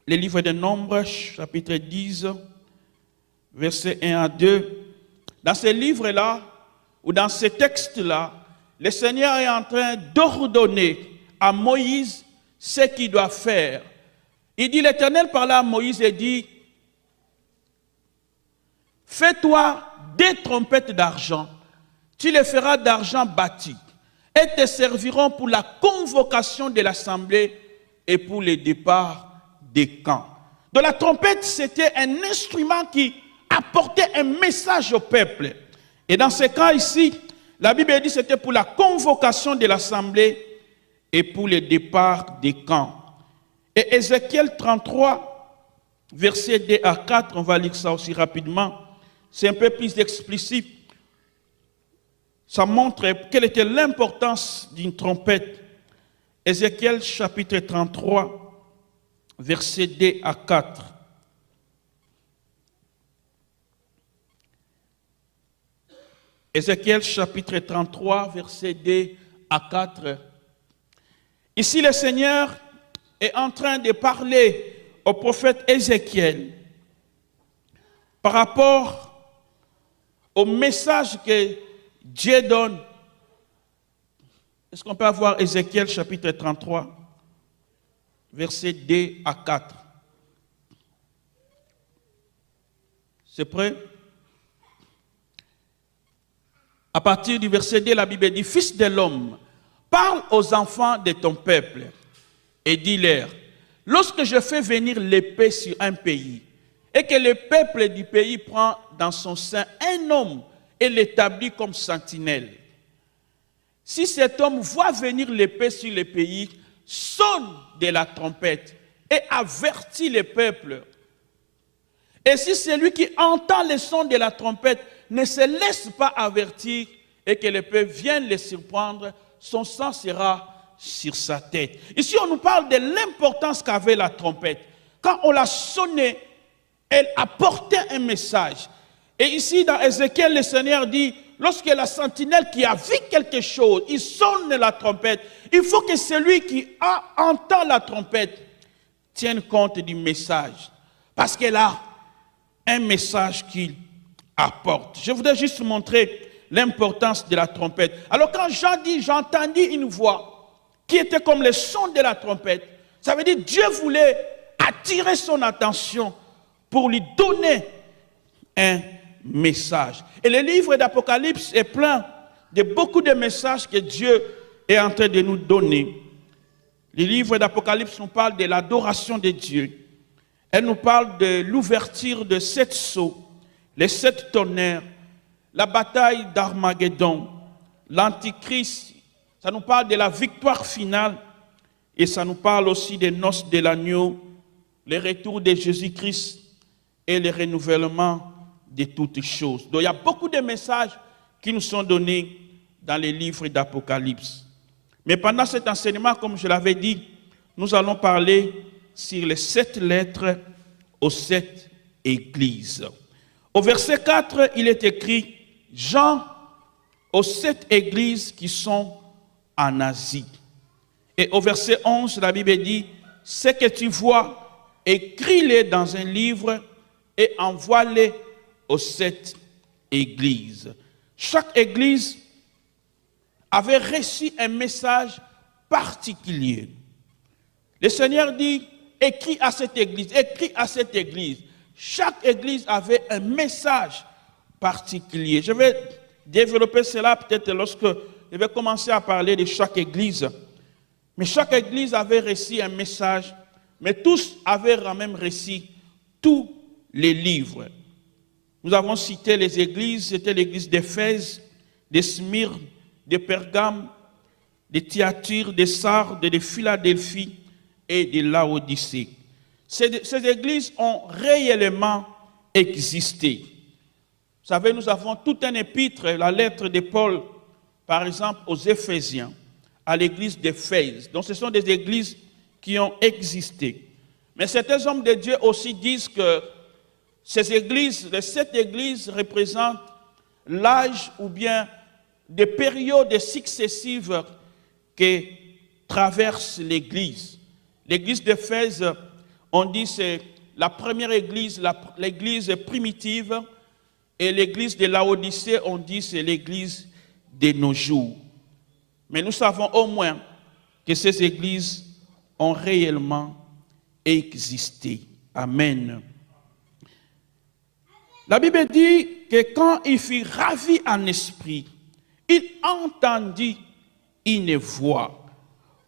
Le livre de Nombre chapitre 10, versets 1 à 2. Dans ce livre-là, ou dans ce texte-là, le Seigneur est en train d'ordonner à Moïse ce qu'il doit faire. Il dit, l'Éternel parla à Moïse et dit, fais-toi des trompettes d'argent, tu les feras d'argent bâti, et te serviront pour la convocation de l'assemblée et pour le départ des camps. Donc la trompette, c'était un instrument qui apportait un message au peuple. Et dans ce cas ici, la Bible dit que c'était pour la convocation de l'assemblée et pour le départ des camps. Et Ézéchiel 33, versets 2 à 4, on va lire ça aussi rapidement. C'est un peu plus explicite. Ça montre quelle était l'importance d'une trompette. Ézéchiel chapitre 33, versets 2 à 4. Ézéchiel chapitre 33, versets 2 à 4. Ici, le Seigneur est en train de parler au prophète Ézéchiel par rapport au message que Dieu donne. Est-ce qu'on peut avoir Ézéchiel chapitre 33, versets 2 à 4? C'est prêt? À partir du verset 2, la Bible dit, Fils de l'homme, parle aux enfants de ton peuple et dis-leur, lorsque je fais venir l'épée sur un pays et que le peuple du pays prend dans son sein un homme et l'établit comme sentinelle, si cet homme voit venir l'épée sur le pays, sonne de la trompette et avertit le peuple. Et si celui qui entend le son de la trompette ne se laisse pas avertir et que le peuple vienne le surprendre, son sang sera sur sa tête. Ici, on nous parle de l'importance qu'avait la trompette. Quand on l'a sonnée, elle apportait un message. Et ici, dans Ézéchiel, le Seigneur dit, lorsque la sentinelle qui a vu quelque chose, il sonne la trompette, il faut que celui qui entend la trompette tienne compte du message. Parce qu'elle a un message qu'il apporte. Je voudrais juste montrer l'importance de la trompette. Alors quand Jean dit, j'entendis une voix qui était comme le son de la trompette, ça veut dire Dieu voulait attirer son attention pour lui donner un message. Et le livre d'Apocalypse est plein de beaucoup de messages que Dieu est en train de nous donner. Le livre d'Apocalypse nous parle de l'adoration de Dieu. Elle nous parle de l'ouverture de 7 sceaux, les 7 tonnerres, la bataille d'Armageddon, l'Antichrist. Ça nous parle de la victoire finale et ça nous parle aussi des noces de l'agneau, le retour de Jésus-Christ et le renouvellement de toutes choses. Donc il y a beaucoup de messages qui nous sont donnés dans les livres d'Apocalypse. Mais pendant cet enseignement, comme je l'avais dit, nous allons parler sur les 7 lettres aux 7 églises. Au verset 4, il est écrit « Jean aux 7 églises qui sont en Asie ». Et au verset 11, la Bible dit « Ce que tu vois, écris-les dans un livre et envoie-les aux 7 églises. » Chaque église avait reçu un message particulier. Le Seigneur dit, écris à cette église, écris à cette église. Chaque église avait un message particulier. Je vais développer cela peut-être lorsque je vais commencer à parler de chaque église. Mais chaque église avait reçu un message, mais tous avaient quand même reçu tous les livres. Nous avons cité les églises, c'était l'église d'Éphèse, de Smyrne, de Pergame, de Thyatire, de Sardes, de Philadelphie et de Laodicée. Ces églises ont réellement existé. Vous savez, nous avons tout un épître, la lettre de Paul, par exemple, aux Éphésiens, à l'église d'Éphèse. Donc ce sont des églises qui ont existé. Mais certains hommes de Dieu aussi disent que ces églises, les 7 églises représentent l'âge ou bien des périodes successives que traverse l'église. L'église d'Éphèse, on dit c'est la première église, l'église primitive, et l'église de Laodicée, on dit c'est l'église de nos jours. Mais nous savons au moins que ces églises ont réellement existé. Amen. La Bible dit que quand il fut ravi en esprit, il entendit une voix.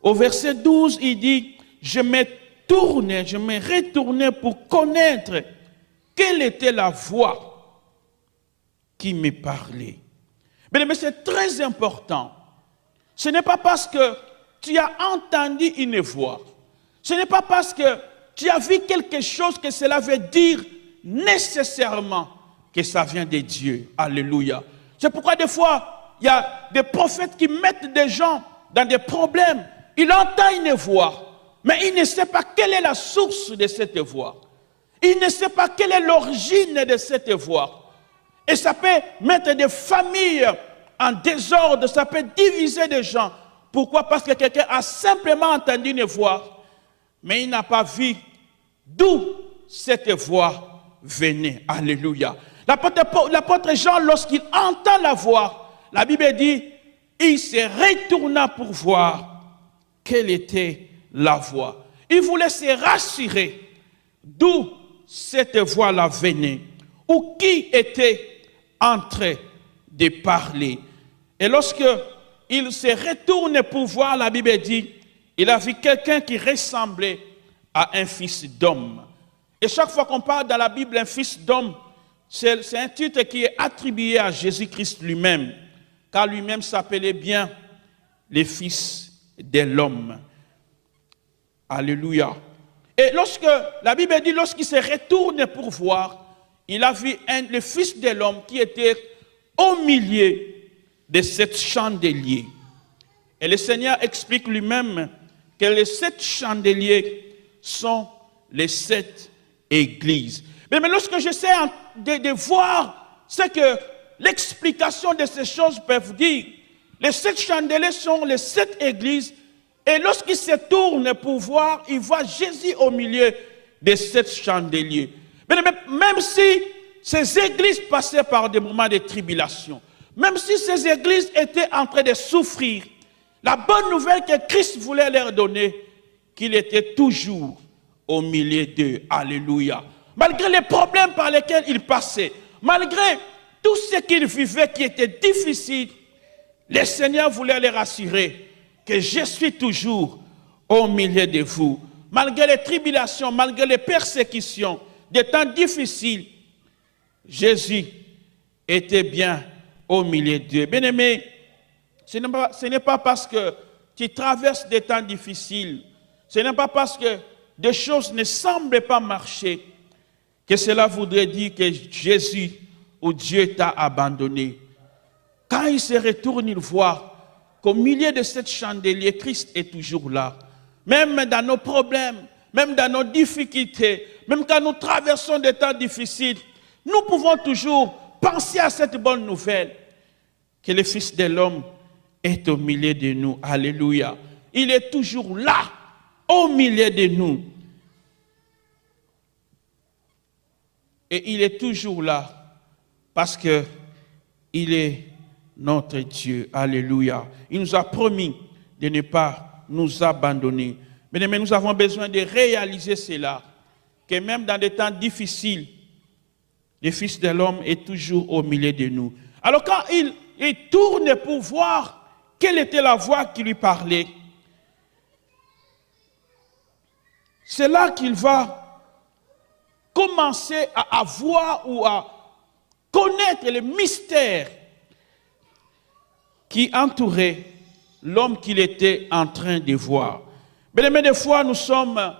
Au verset 12, il dit, je me retournais pour connaître quelle était la voix qui me parlait. Mais c'est très important. Ce n'est pas parce que tu as entendu une voix, ce n'est pas parce que tu as vu quelque chose que cela veut dire nécessairement que ça vient de Dieu. Alléluia. C'est pourquoi des fois, il y a des prophètes qui mettent des gens dans des problèmes. Il entend une voix, mais il ne sait pas quelle est la source de cette voix. Il ne sait pas quelle est l'origine de cette voix. Et ça peut mettre des familles en désordre, ça peut diviser des gens. Pourquoi? Parce que quelqu'un a simplement entendu une voix, mais il n'a pas vu d'où cette voix venait. Alléluia. L'apôtre Jean, lorsqu'il entend la voix, la Bible dit, il se retourna pour voir quelle était la voix. Il voulait se rassurer d'où cette voix-là venait, ou qui était en train de parler. Et lorsque il se retourne pour voir, la Bible dit, il a vu quelqu'un qui ressemblait à un fils d'homme. Et chaque fois qu'on parle dans la Bible un fils d'homme, c'est un titre qui est attribué à Jésus-Christ lui-même, car lui-même s'appelait bien le fils de l'homme. Alléluia. Et lorsque la Bible dit, lorsqu'il se retourne pour voir, il a vu le fils de l'homme qui était au milieu de 7 chandeliers. Et le Seigneur explique lui-même que les 7 chandeliers sont les 7 églises. Mais lorsque j'essaie de voir ce que l'explication de ces choses peuvent dire, les 7 chandeliers sont les 7 églises, et lorsqu'il se tourne pour voir, il voit Jésus au milieu des 7 chandeliers. Mais même si ces églises passaient par des moments de tribulation, même si ces églises étaient en train de souffrir, la bonne nouvelle que Christ voulait leur donner, qu'il était toujours au milieu d'eux. Alléluia. malgré les problèmes par lesquels il passait, malgré tout ce qu'il vivait qui était difficile, le Seigneur voulait les rassurer que je suis toujours au milieu de vous. Malgré les tribulations, malgré les persécutions, des temps difficiles, Jésus était bien au milieu d'eux. Bien-aimé, ce n'est pas parce que tu traverses des temps difficiles, ce n'est pas parce que des choses ne semblent pas marcher que cela voudrait dire que Jésus ou Dieu t'a abandonné. Quand il se retourne, il voit qu'au milieu de cette chandelier, Christ est toujours là. Même dans nos problèmes, même dans nos difficultés, même quand nous traversons des temps difficiles, nous pouvons toujours penser à cette bonne nouvelle, que le Fils de l'homme est au milieu de nous. Alléluia. Il est toujours là, au milieu de nous. Et il est toujours là parce qu'il est notre Dieu. Alléluia. Il nous a promis de ne pas nous abandonner. Mais nous avons besoin de réaliser cela, que même dans des temps difficiles, le Fils de l'homme est toujours au milieu de nous. Alors quand il tourne pour voir quelle était la voix qui lui parlait, c'est là qu'il va commencer à voir ou à connaître les mystères qui entouraient l'homme qu'il était en train de voir. Mais des fois, nous sommes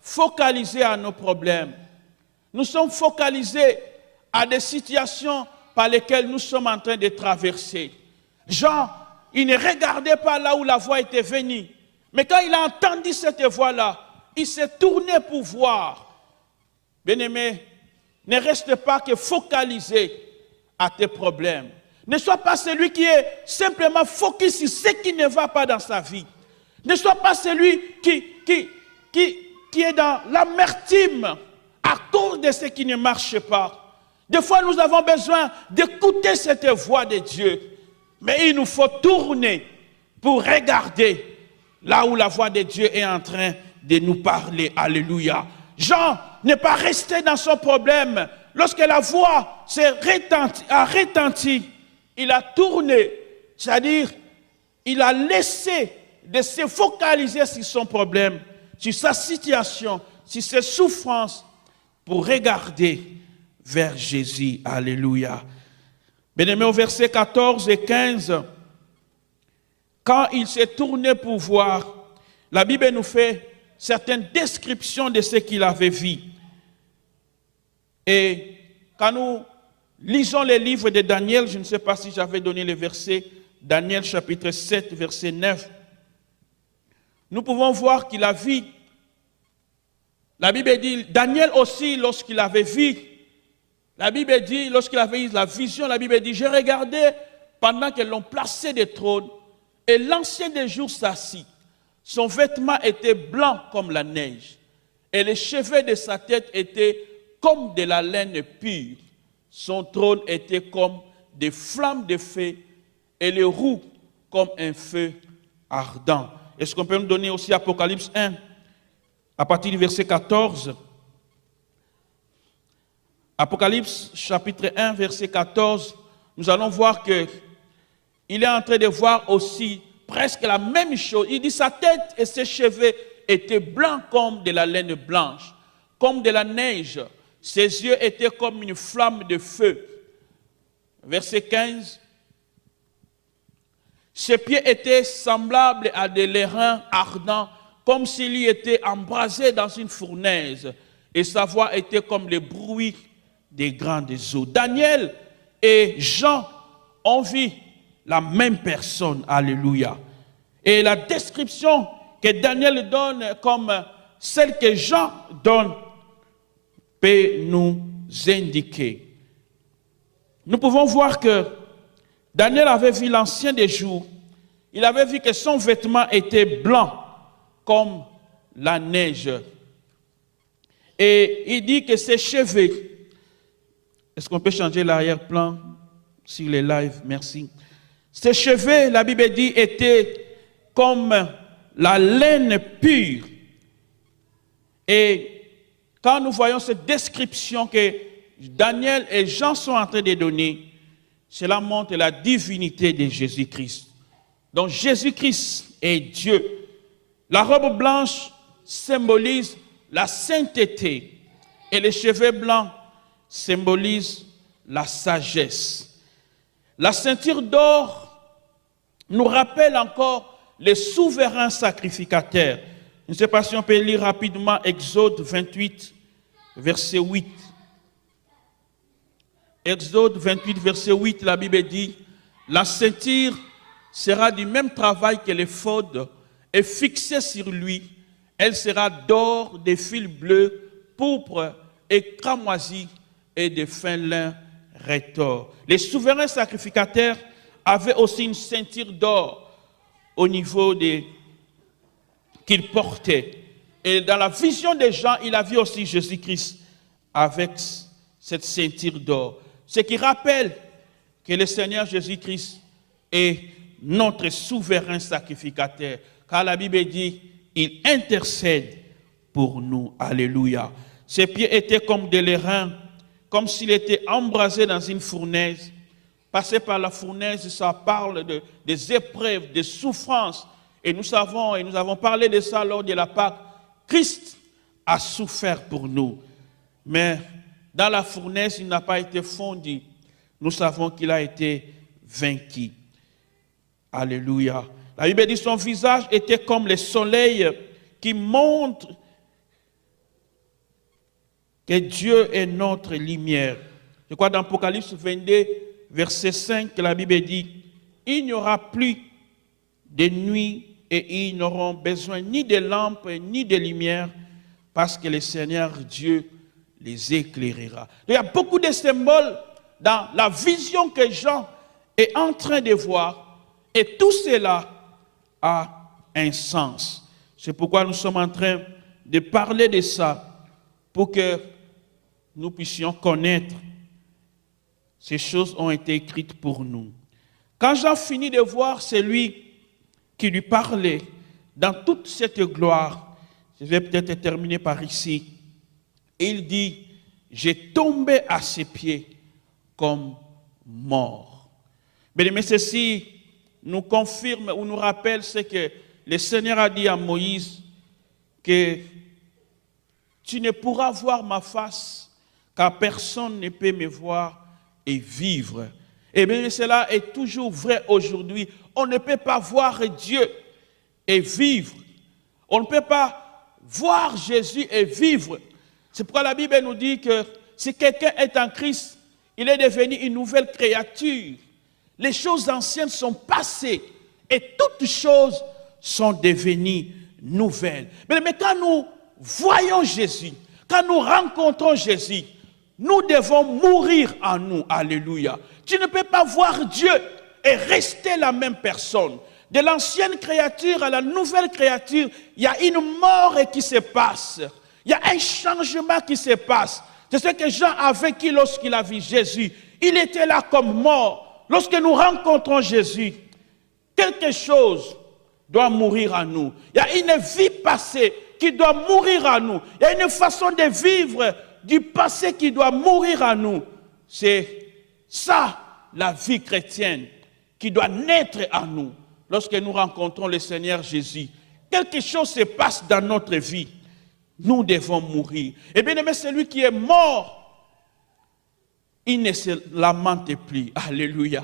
focalisés à nos problèmes. Nous sommes focalisés à des situations par lesquelles nous sommes en train de traverser. Jean, il ne regardait pas là où la voix était venue. Mais quand il a entendu cette voix-là, il s'est tourné pour voir. Bien-aimé, ne reste pas que focalisé à tes problèmes. Ne sois pas celui qui est simplement focus sur ce qui ne va pas dans sa vie. Ne sois pas celui qui est dans l'amertume à cause de ce qui ne marche pas. Des fois, nous avons besoin d'écouter cette voix de Dieu. Mais il nous faut tourner pour regarder là où la voix de Dieu est en train de nous parler. Alléluia. Jean n'est pas resté dans son problème. Lorsque la voix a retenti, il a tourné, c'est-à-dire il a laissé de se focaliser sur son problème, sur sa situation, sur ses souffrances, pour regarder vers Jésus. Alléluia. Bien-aimé, au verset 14 et 15, quand il s'est tourné pour voir, la Bible nous fait certaines descriptions de ce qu'il avait vu. Et quand nous lisons les livres de Daniel, je ne sais pas si j'avais donné les versets, Daniel chapitre 7, verset 9, nous pouvons voir qu'il a vu. La Bible dit, Daniel aussi, lorsqu'il avait vu, la Bible dit, lorsqu'il avait eu la vision, la Bible dit, j'ai regardé pendant qu'ils l'ont placé des trônes, et l'ancien des jours s'assit. Son vêtement était blanc comme la neige, et les cheveux de sa tête étaient comme de la laine pure. Son trône était comme des flammes de feu, et les roues comme un feu ardent. Est-ce qu'on peut nous donner aussi Apocalypse 1, à partir du verset 14? Apocalypse chapitre 1, verset 14, nous allons voir qu'il est en train de voir aussi presque la même chose. Il dit sa tête et ses cheveux étaient blancs comme de la laine blanche, comme de la neige. Ses yeux étaient comme une flamme de feu. Verset 15. Ses pieds étaient semblables à des lérins ardents, comme s'il y était embrasé dans une fournaise. Et sa voix était comme le bruit des grandes eaux. Daniel et Jean ont vu la même personne. Alléluia. Et la description que Daniel donne comme celle que Jean donne peut nous indiquer. Nous pouvons voir que Daniel avait vu l'ancien des jours. Il avait vu que son vêtement était blanc comme la neige. Et il dit que ses cheveux, est-ce qu'on peut changer l'arrière-plan sur les lives? Merci. Ses cheveux, la Bible dit, étaient comme la laine pure. Et quand nous voyons cette description que Daniel et Jean sont en train de donner, cela montre la divinité de Jésus-Christ. Donc Jésus-Christ est Dieu. La robe blanche symbolise la sainteté et les cheveux blancs symbolisent la sagesse. La ceinture d'or nous rappelle encore les souverains sacrificateurs. Je ne sais pas si on peut lire rapidement Exode 28, verset 8. Exode 28, verset 8, la Bible dit, « La ceinture sera du même travail que l'éphod et fixée sur lui. Elle sera d'or, de fils bleus, pourpre et cramoisi et de fin lin rétors. » Les souverains sacrificateurs avaient aussi une ceinture d'or au niveau qu'ils portaient. Et dans la vision des gens, il a vu aussi Jésus-Christ avec cette ceinture d'or. Ce qui rappelle que le Seigneur Jésus-Christ est notre souverain sacrificateur. Car la Bible dit, il intercède pour nous. Alléluia. Ses pieds étaient comme des lérins, comme s'il était embrasé dans une fournaise. Passer par la fournaise, ça parle des épreuves, des souffrances. Et nous avons parlé de ça lors de la Pâque. Christ a souffert pour nous. Mais dans la fournaise, il n'a pas été fondu. Nous savons qu'il a été vaincu. Alléluia. La Bible dit son visage était comme le soleil qui montre que Dieu est notre lumière. Je crois dans Apocalypse 22, verset 5, que la Bible dit, il n'y aura plus de nuit et ils n'auront besoin ni de lampes ni de lumière parce que le Seigneur Dieu les éclairera. Il y a beaucoup de symboles dans la vision que Jean est en train de voir et tout cela a un sens. C'est pourquoi nous sommes en train de parler de ça pour que nous puissions connaître. Ces choses ont été écrites pour nous. Quand Jean finit de voir celui qui lui parlait dans toute cette gloire, je vais peut-être terminer par ici. Il dit, j'ai tombé à ses pieds comme mort. Mais ceci nous confirme ou nous rappelle ce que le Seigneur a dit à Moïse, que tu ne pourras voir ma face, car personne ne peut me voir et vivre. Et bien cela est toujours vrai aujourd'hui. On ne peut pas voir Dieu et vivre. On ne peut pas voir Jésus et vivre. C'est pourquoi la Bible nous dit que si quelqu'un est en Christ, il est devenu une nouvelle créature. Les choses anciennes sont passées et toutes choses sont devenues nouvelles. Mais quand nous voyons Jésus, quand nous rencontrons Jésus, nous devons mourir en nous. Alléluia. Tu ne peux pas voir Dieu et rester la même personne. De l'ancienne créature à la nouvelle créature, il y a une mort qui se passe. Il y a un changement qui se passe. C'est ce que Jean a vécu lorsqu'il a vu Jésus. Il était là comme mort. Lorsque nous rencontrons Jésus, quelque chose doit mourir en nous. Il y a une vie passée qui doit mourir en nous. Il y a une façon de vivre du passé qui doit mourir en nous. C'est ça, la vie chrétienne, qui doit naître en nous. Lorsque nous rencontrons le Seigneur Jésus, quelque chose se passe dans notre vie. Nous devons mourir. Et bien aimé, celui qui est mort, il ne se lamente plus. Alléluia.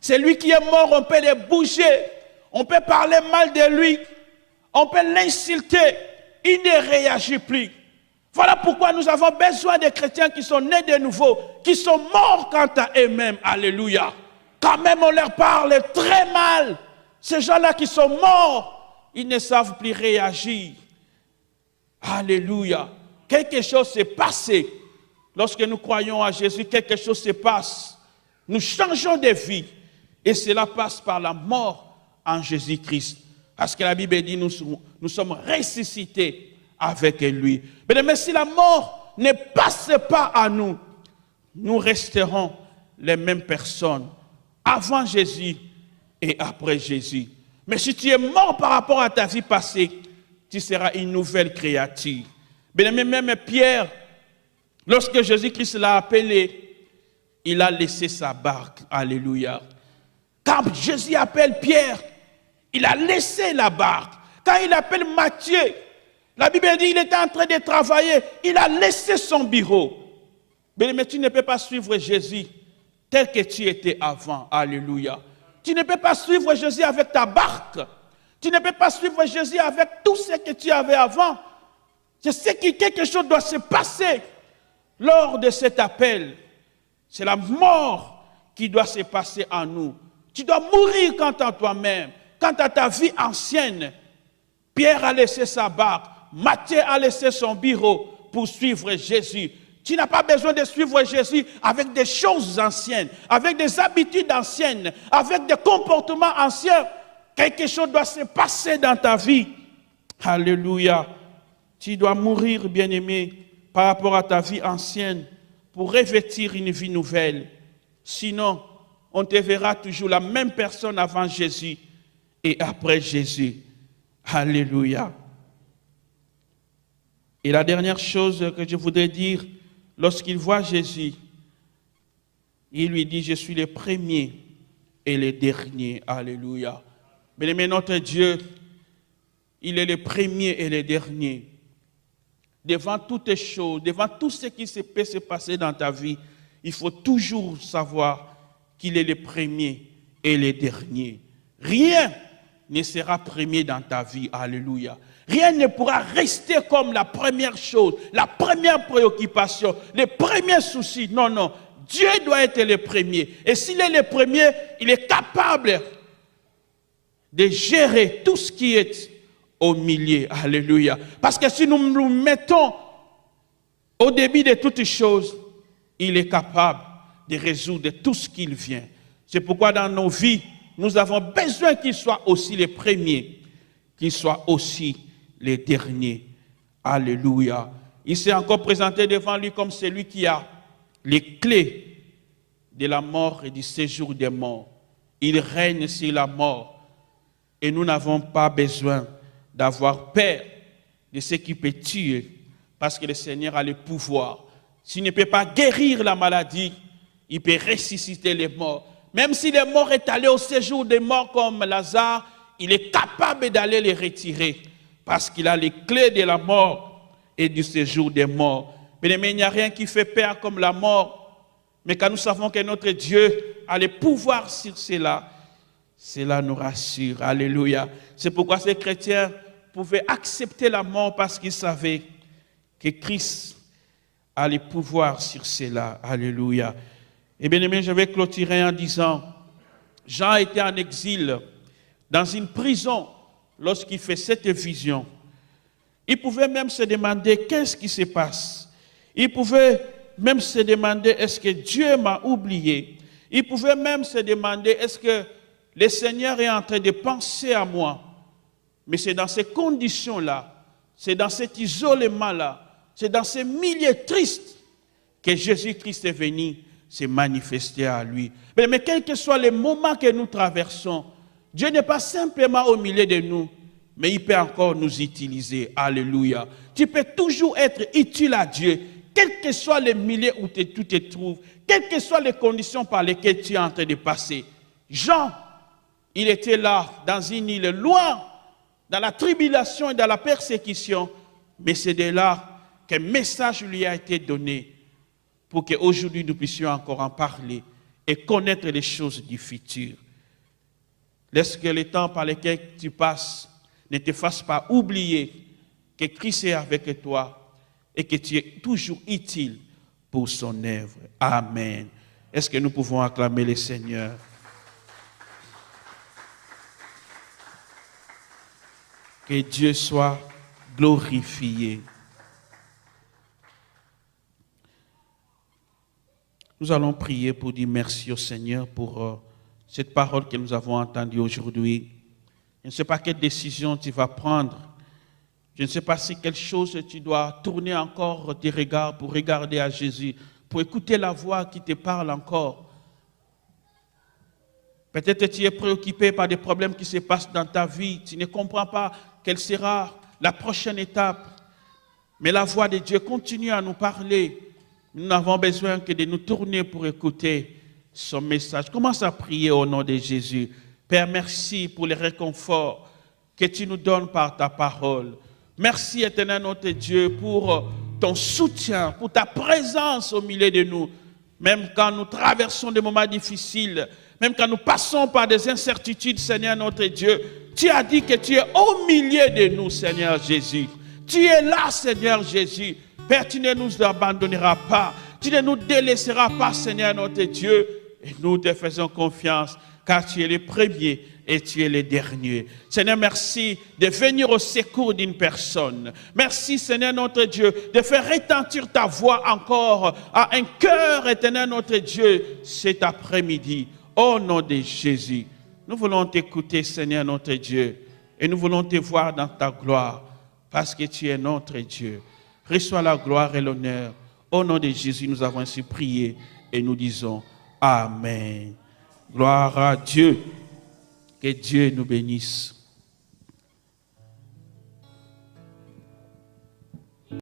Celui qui est mort, on peut le bouger. On peut parler mal de lui. On peut l'insulter. Il ne réagit plus. Voilà pourquoi nous avons besoin de chrétiens qui sont nés de nouveau, qui sont morts quant à eux-mêmes. Alléluia. Quand même on leur parle très mal. Ces gens-là qui sont morts, ils ne savent plus réagir. Alléluia. Quelque chose s'est passé. Lorsque nous croyons à Jésus, quelque chose se passe. Nous changeons de vie. Et cela passe par la mort en Jésus-Christ. Parce que la Bible dit, nous sommes ressuscités avec lui. Mais si la mort ne passe pas à nous, nous resterons les mêmes personnes avant Jésus et après Jésus. Mais si tu es mort par rapport à ta vie passée, tu seras une nouvelle créature. Bien, même Pierre, Lorsque Jésus-Christ l'a appelé, il a laissé sa barque. Alléluia. Quand Jésus appelle Pierre, il a laissé la barque. Quand il appelle Matthieu, la Bible dit qu'il était en train de travailler, il a laissé son bureau. Mais tu ne peux pas suivre Jésus tel que tu étais avant. Alléluia. Tu ne peux pas suivre Jésus avec ta barque. Tu ne peux pas suivre Jésus avec tout ce que tu avais avant. Je sais que quelque chose doit se passer lors de cet appel. C'est la mort qui doit se passer en nous. Tu dois mourir quant à toi-même, quant à ta vie ancienne. Pierre a laissé sa barque, Matthieu a laissé son bureau pour suivre Jésus. Tu n'as pas besoin de suivre Jésus avec des choses anciennes, avec des habitudes anciennes, avec des comportements anciens. Quelque chose doit se passer dans ta vie. Alléluia. Tu dois mourir, bien-aimé, par rapport à ta vie ancienne pour revêtir une vie nouvelle. Sinon, on te verra toujours la même personne avant Jésus et après Jésus. Alléluia. Et la dernière chose que je voudrais dire, lorsqu'il voit Jésus, il lui dit, je suis le premier et le dernier. Alléluia. Mais notre Dieu, il est le premier et le dernier. Devant toutes les choses, devant tout ce qui peut se passer dans ta vie, il faut toujours savoir qu'il est le premier et le dernier. Rien ne sera premier dans ta vie. Alléluia. Rien ne pourra rester comme la première chose, la première préoccupation, le premier souci. Non, non. Dieu doit être le premier. Et s'il est le premier, il est capable de gérer tout ce qui est au milieu. Alléluia. Parce que si nous nous mettons au début de toutes choses, il est capable de résoudre tout ce qu'il vient. C'est pourquoi dans nos vies, nous avons besoin qu'il soit aussi le premier, qu'il soit aussi le dernier. Alléluia. Il s'est encore présenté devant lui comme celui qui a les clés de la mort et du séjour des morts. Il règne sur la mort. Et nous n'avons pas besoin d'avoir peur de ce qui peut tuer, parce que le Seigneur a le pouvoir. S'il ne peut pas guérir la maladie, il peut ressusciter les morts. Même si les morts est allé au séjour des morts comme Lazare, il est capable d'aller les retirer, parce qu'il a les clés de la mort et du séjour des morts. Mais il n'y a rien qui fait peur comme la mort. Mais quand nous savons que notre Dieu a le pouvoir sur cela, cela nous rassure. Alléluia. C'est pourquoi ces chrétiens pouvaient accepter la mort parce qu'ils savaient que Christ a le pouvoir sur cela. Alléluia. Et bien aimé, je vais clôturer en disant, Jean était en exil dans une prison lorsqu'il fait cette vision. Il pouvait même se demander qu'est-ce qui se passe. Il pouvait même se demander est-ce que Dieu m'a oublié. Il pouvait même se demander est-ce que le Seigneur est en train de penser à moi. Mais c'est dans ces conditions-là, c'est dans cet isolement-là, c'est dans ces milieux tristes que Jésus-Christ est venu se manifester à lui. Mais quel que soit le moment que nous traversons, Dieu n'est pas simplement au milieu de nous, mais il peut encore nous utiliser. Alléluia. Tu peux toujours être utile à Dieu, quel que soit le milieu où tu te trouves, quelles que soient les conditions par lesquelles tu es en train de passer. Jean, il était là, dans une île, loin, dans la tribulation et dans la persécution, mais c'est de là qu'un message lui a été donné pour qu'aujourd'hui nous puissions encore en parler et connaître les choses du futur. Laisse que les temps par lesquels tu passes ne te fassent pas oublier que Christ est avec toi et que tu es toujours utile pour son œuvre. Amen. Est-ce que nous pouvons acclamer le Seigneur? Que Dieu soit glorifié. Nous allons prier pour dire merci au Seigneur pour cette parole que nous avons entendue aujourd'hui. Je ne sais pas quelle décision tu vas prendre. Je ne sais pas si quelque chose tu dois tourner encore tes regards pour regarder à Jésus, pour écouter la voix qui te parle encore. Peut-être que tu es préoccupé par des problèmes qui se passent dans ta vie. Tu ne comprends pas quelle sera la prochaine étape. Mais la voix de Dieu continue à nous parler. Nous n'avons besoin que de nous tourner pour écouter son message. Commence à prier au nom de Jésus. Père, merci pour les réconforts que tu nous donnes par ta parole. Merci, éternel notre Dieu, pour ton soutien, pour ta présence au milieu de nous. Même quand nous traversons des moments difficiles, même quand nous passons par des incertitudes, Seigneur notre Dieu, tu as dit que tu es au milieu de nous, Seigneur Jésus. Tu es là, Seigneur Jésus. Père, tu ne nous abandonneras pas. Tu ne nous délaisseras pas, Seigneur notre Dieu. Et nous te faisons confiance, car tu es le premier et tu es le dernier. Seigneur, merci de venir au secours d'une personne. Merci, Seigneur notre Dieu, de faire retentir ta voix encore à un cœur, éternel notre Dieu, cet après-midi. Au nom de Jésus, nous voulons t'écouter, Seigneur notre Dieu, et nous voulons te voir dans ta gloire, parce que tu es notre Dieu. Reçois la gloire et l'honneur. Au nom de Jésus, nous avons ainsi prié et nous disons Amen. Gloire à Dieu. Que Dieu nous bénisse.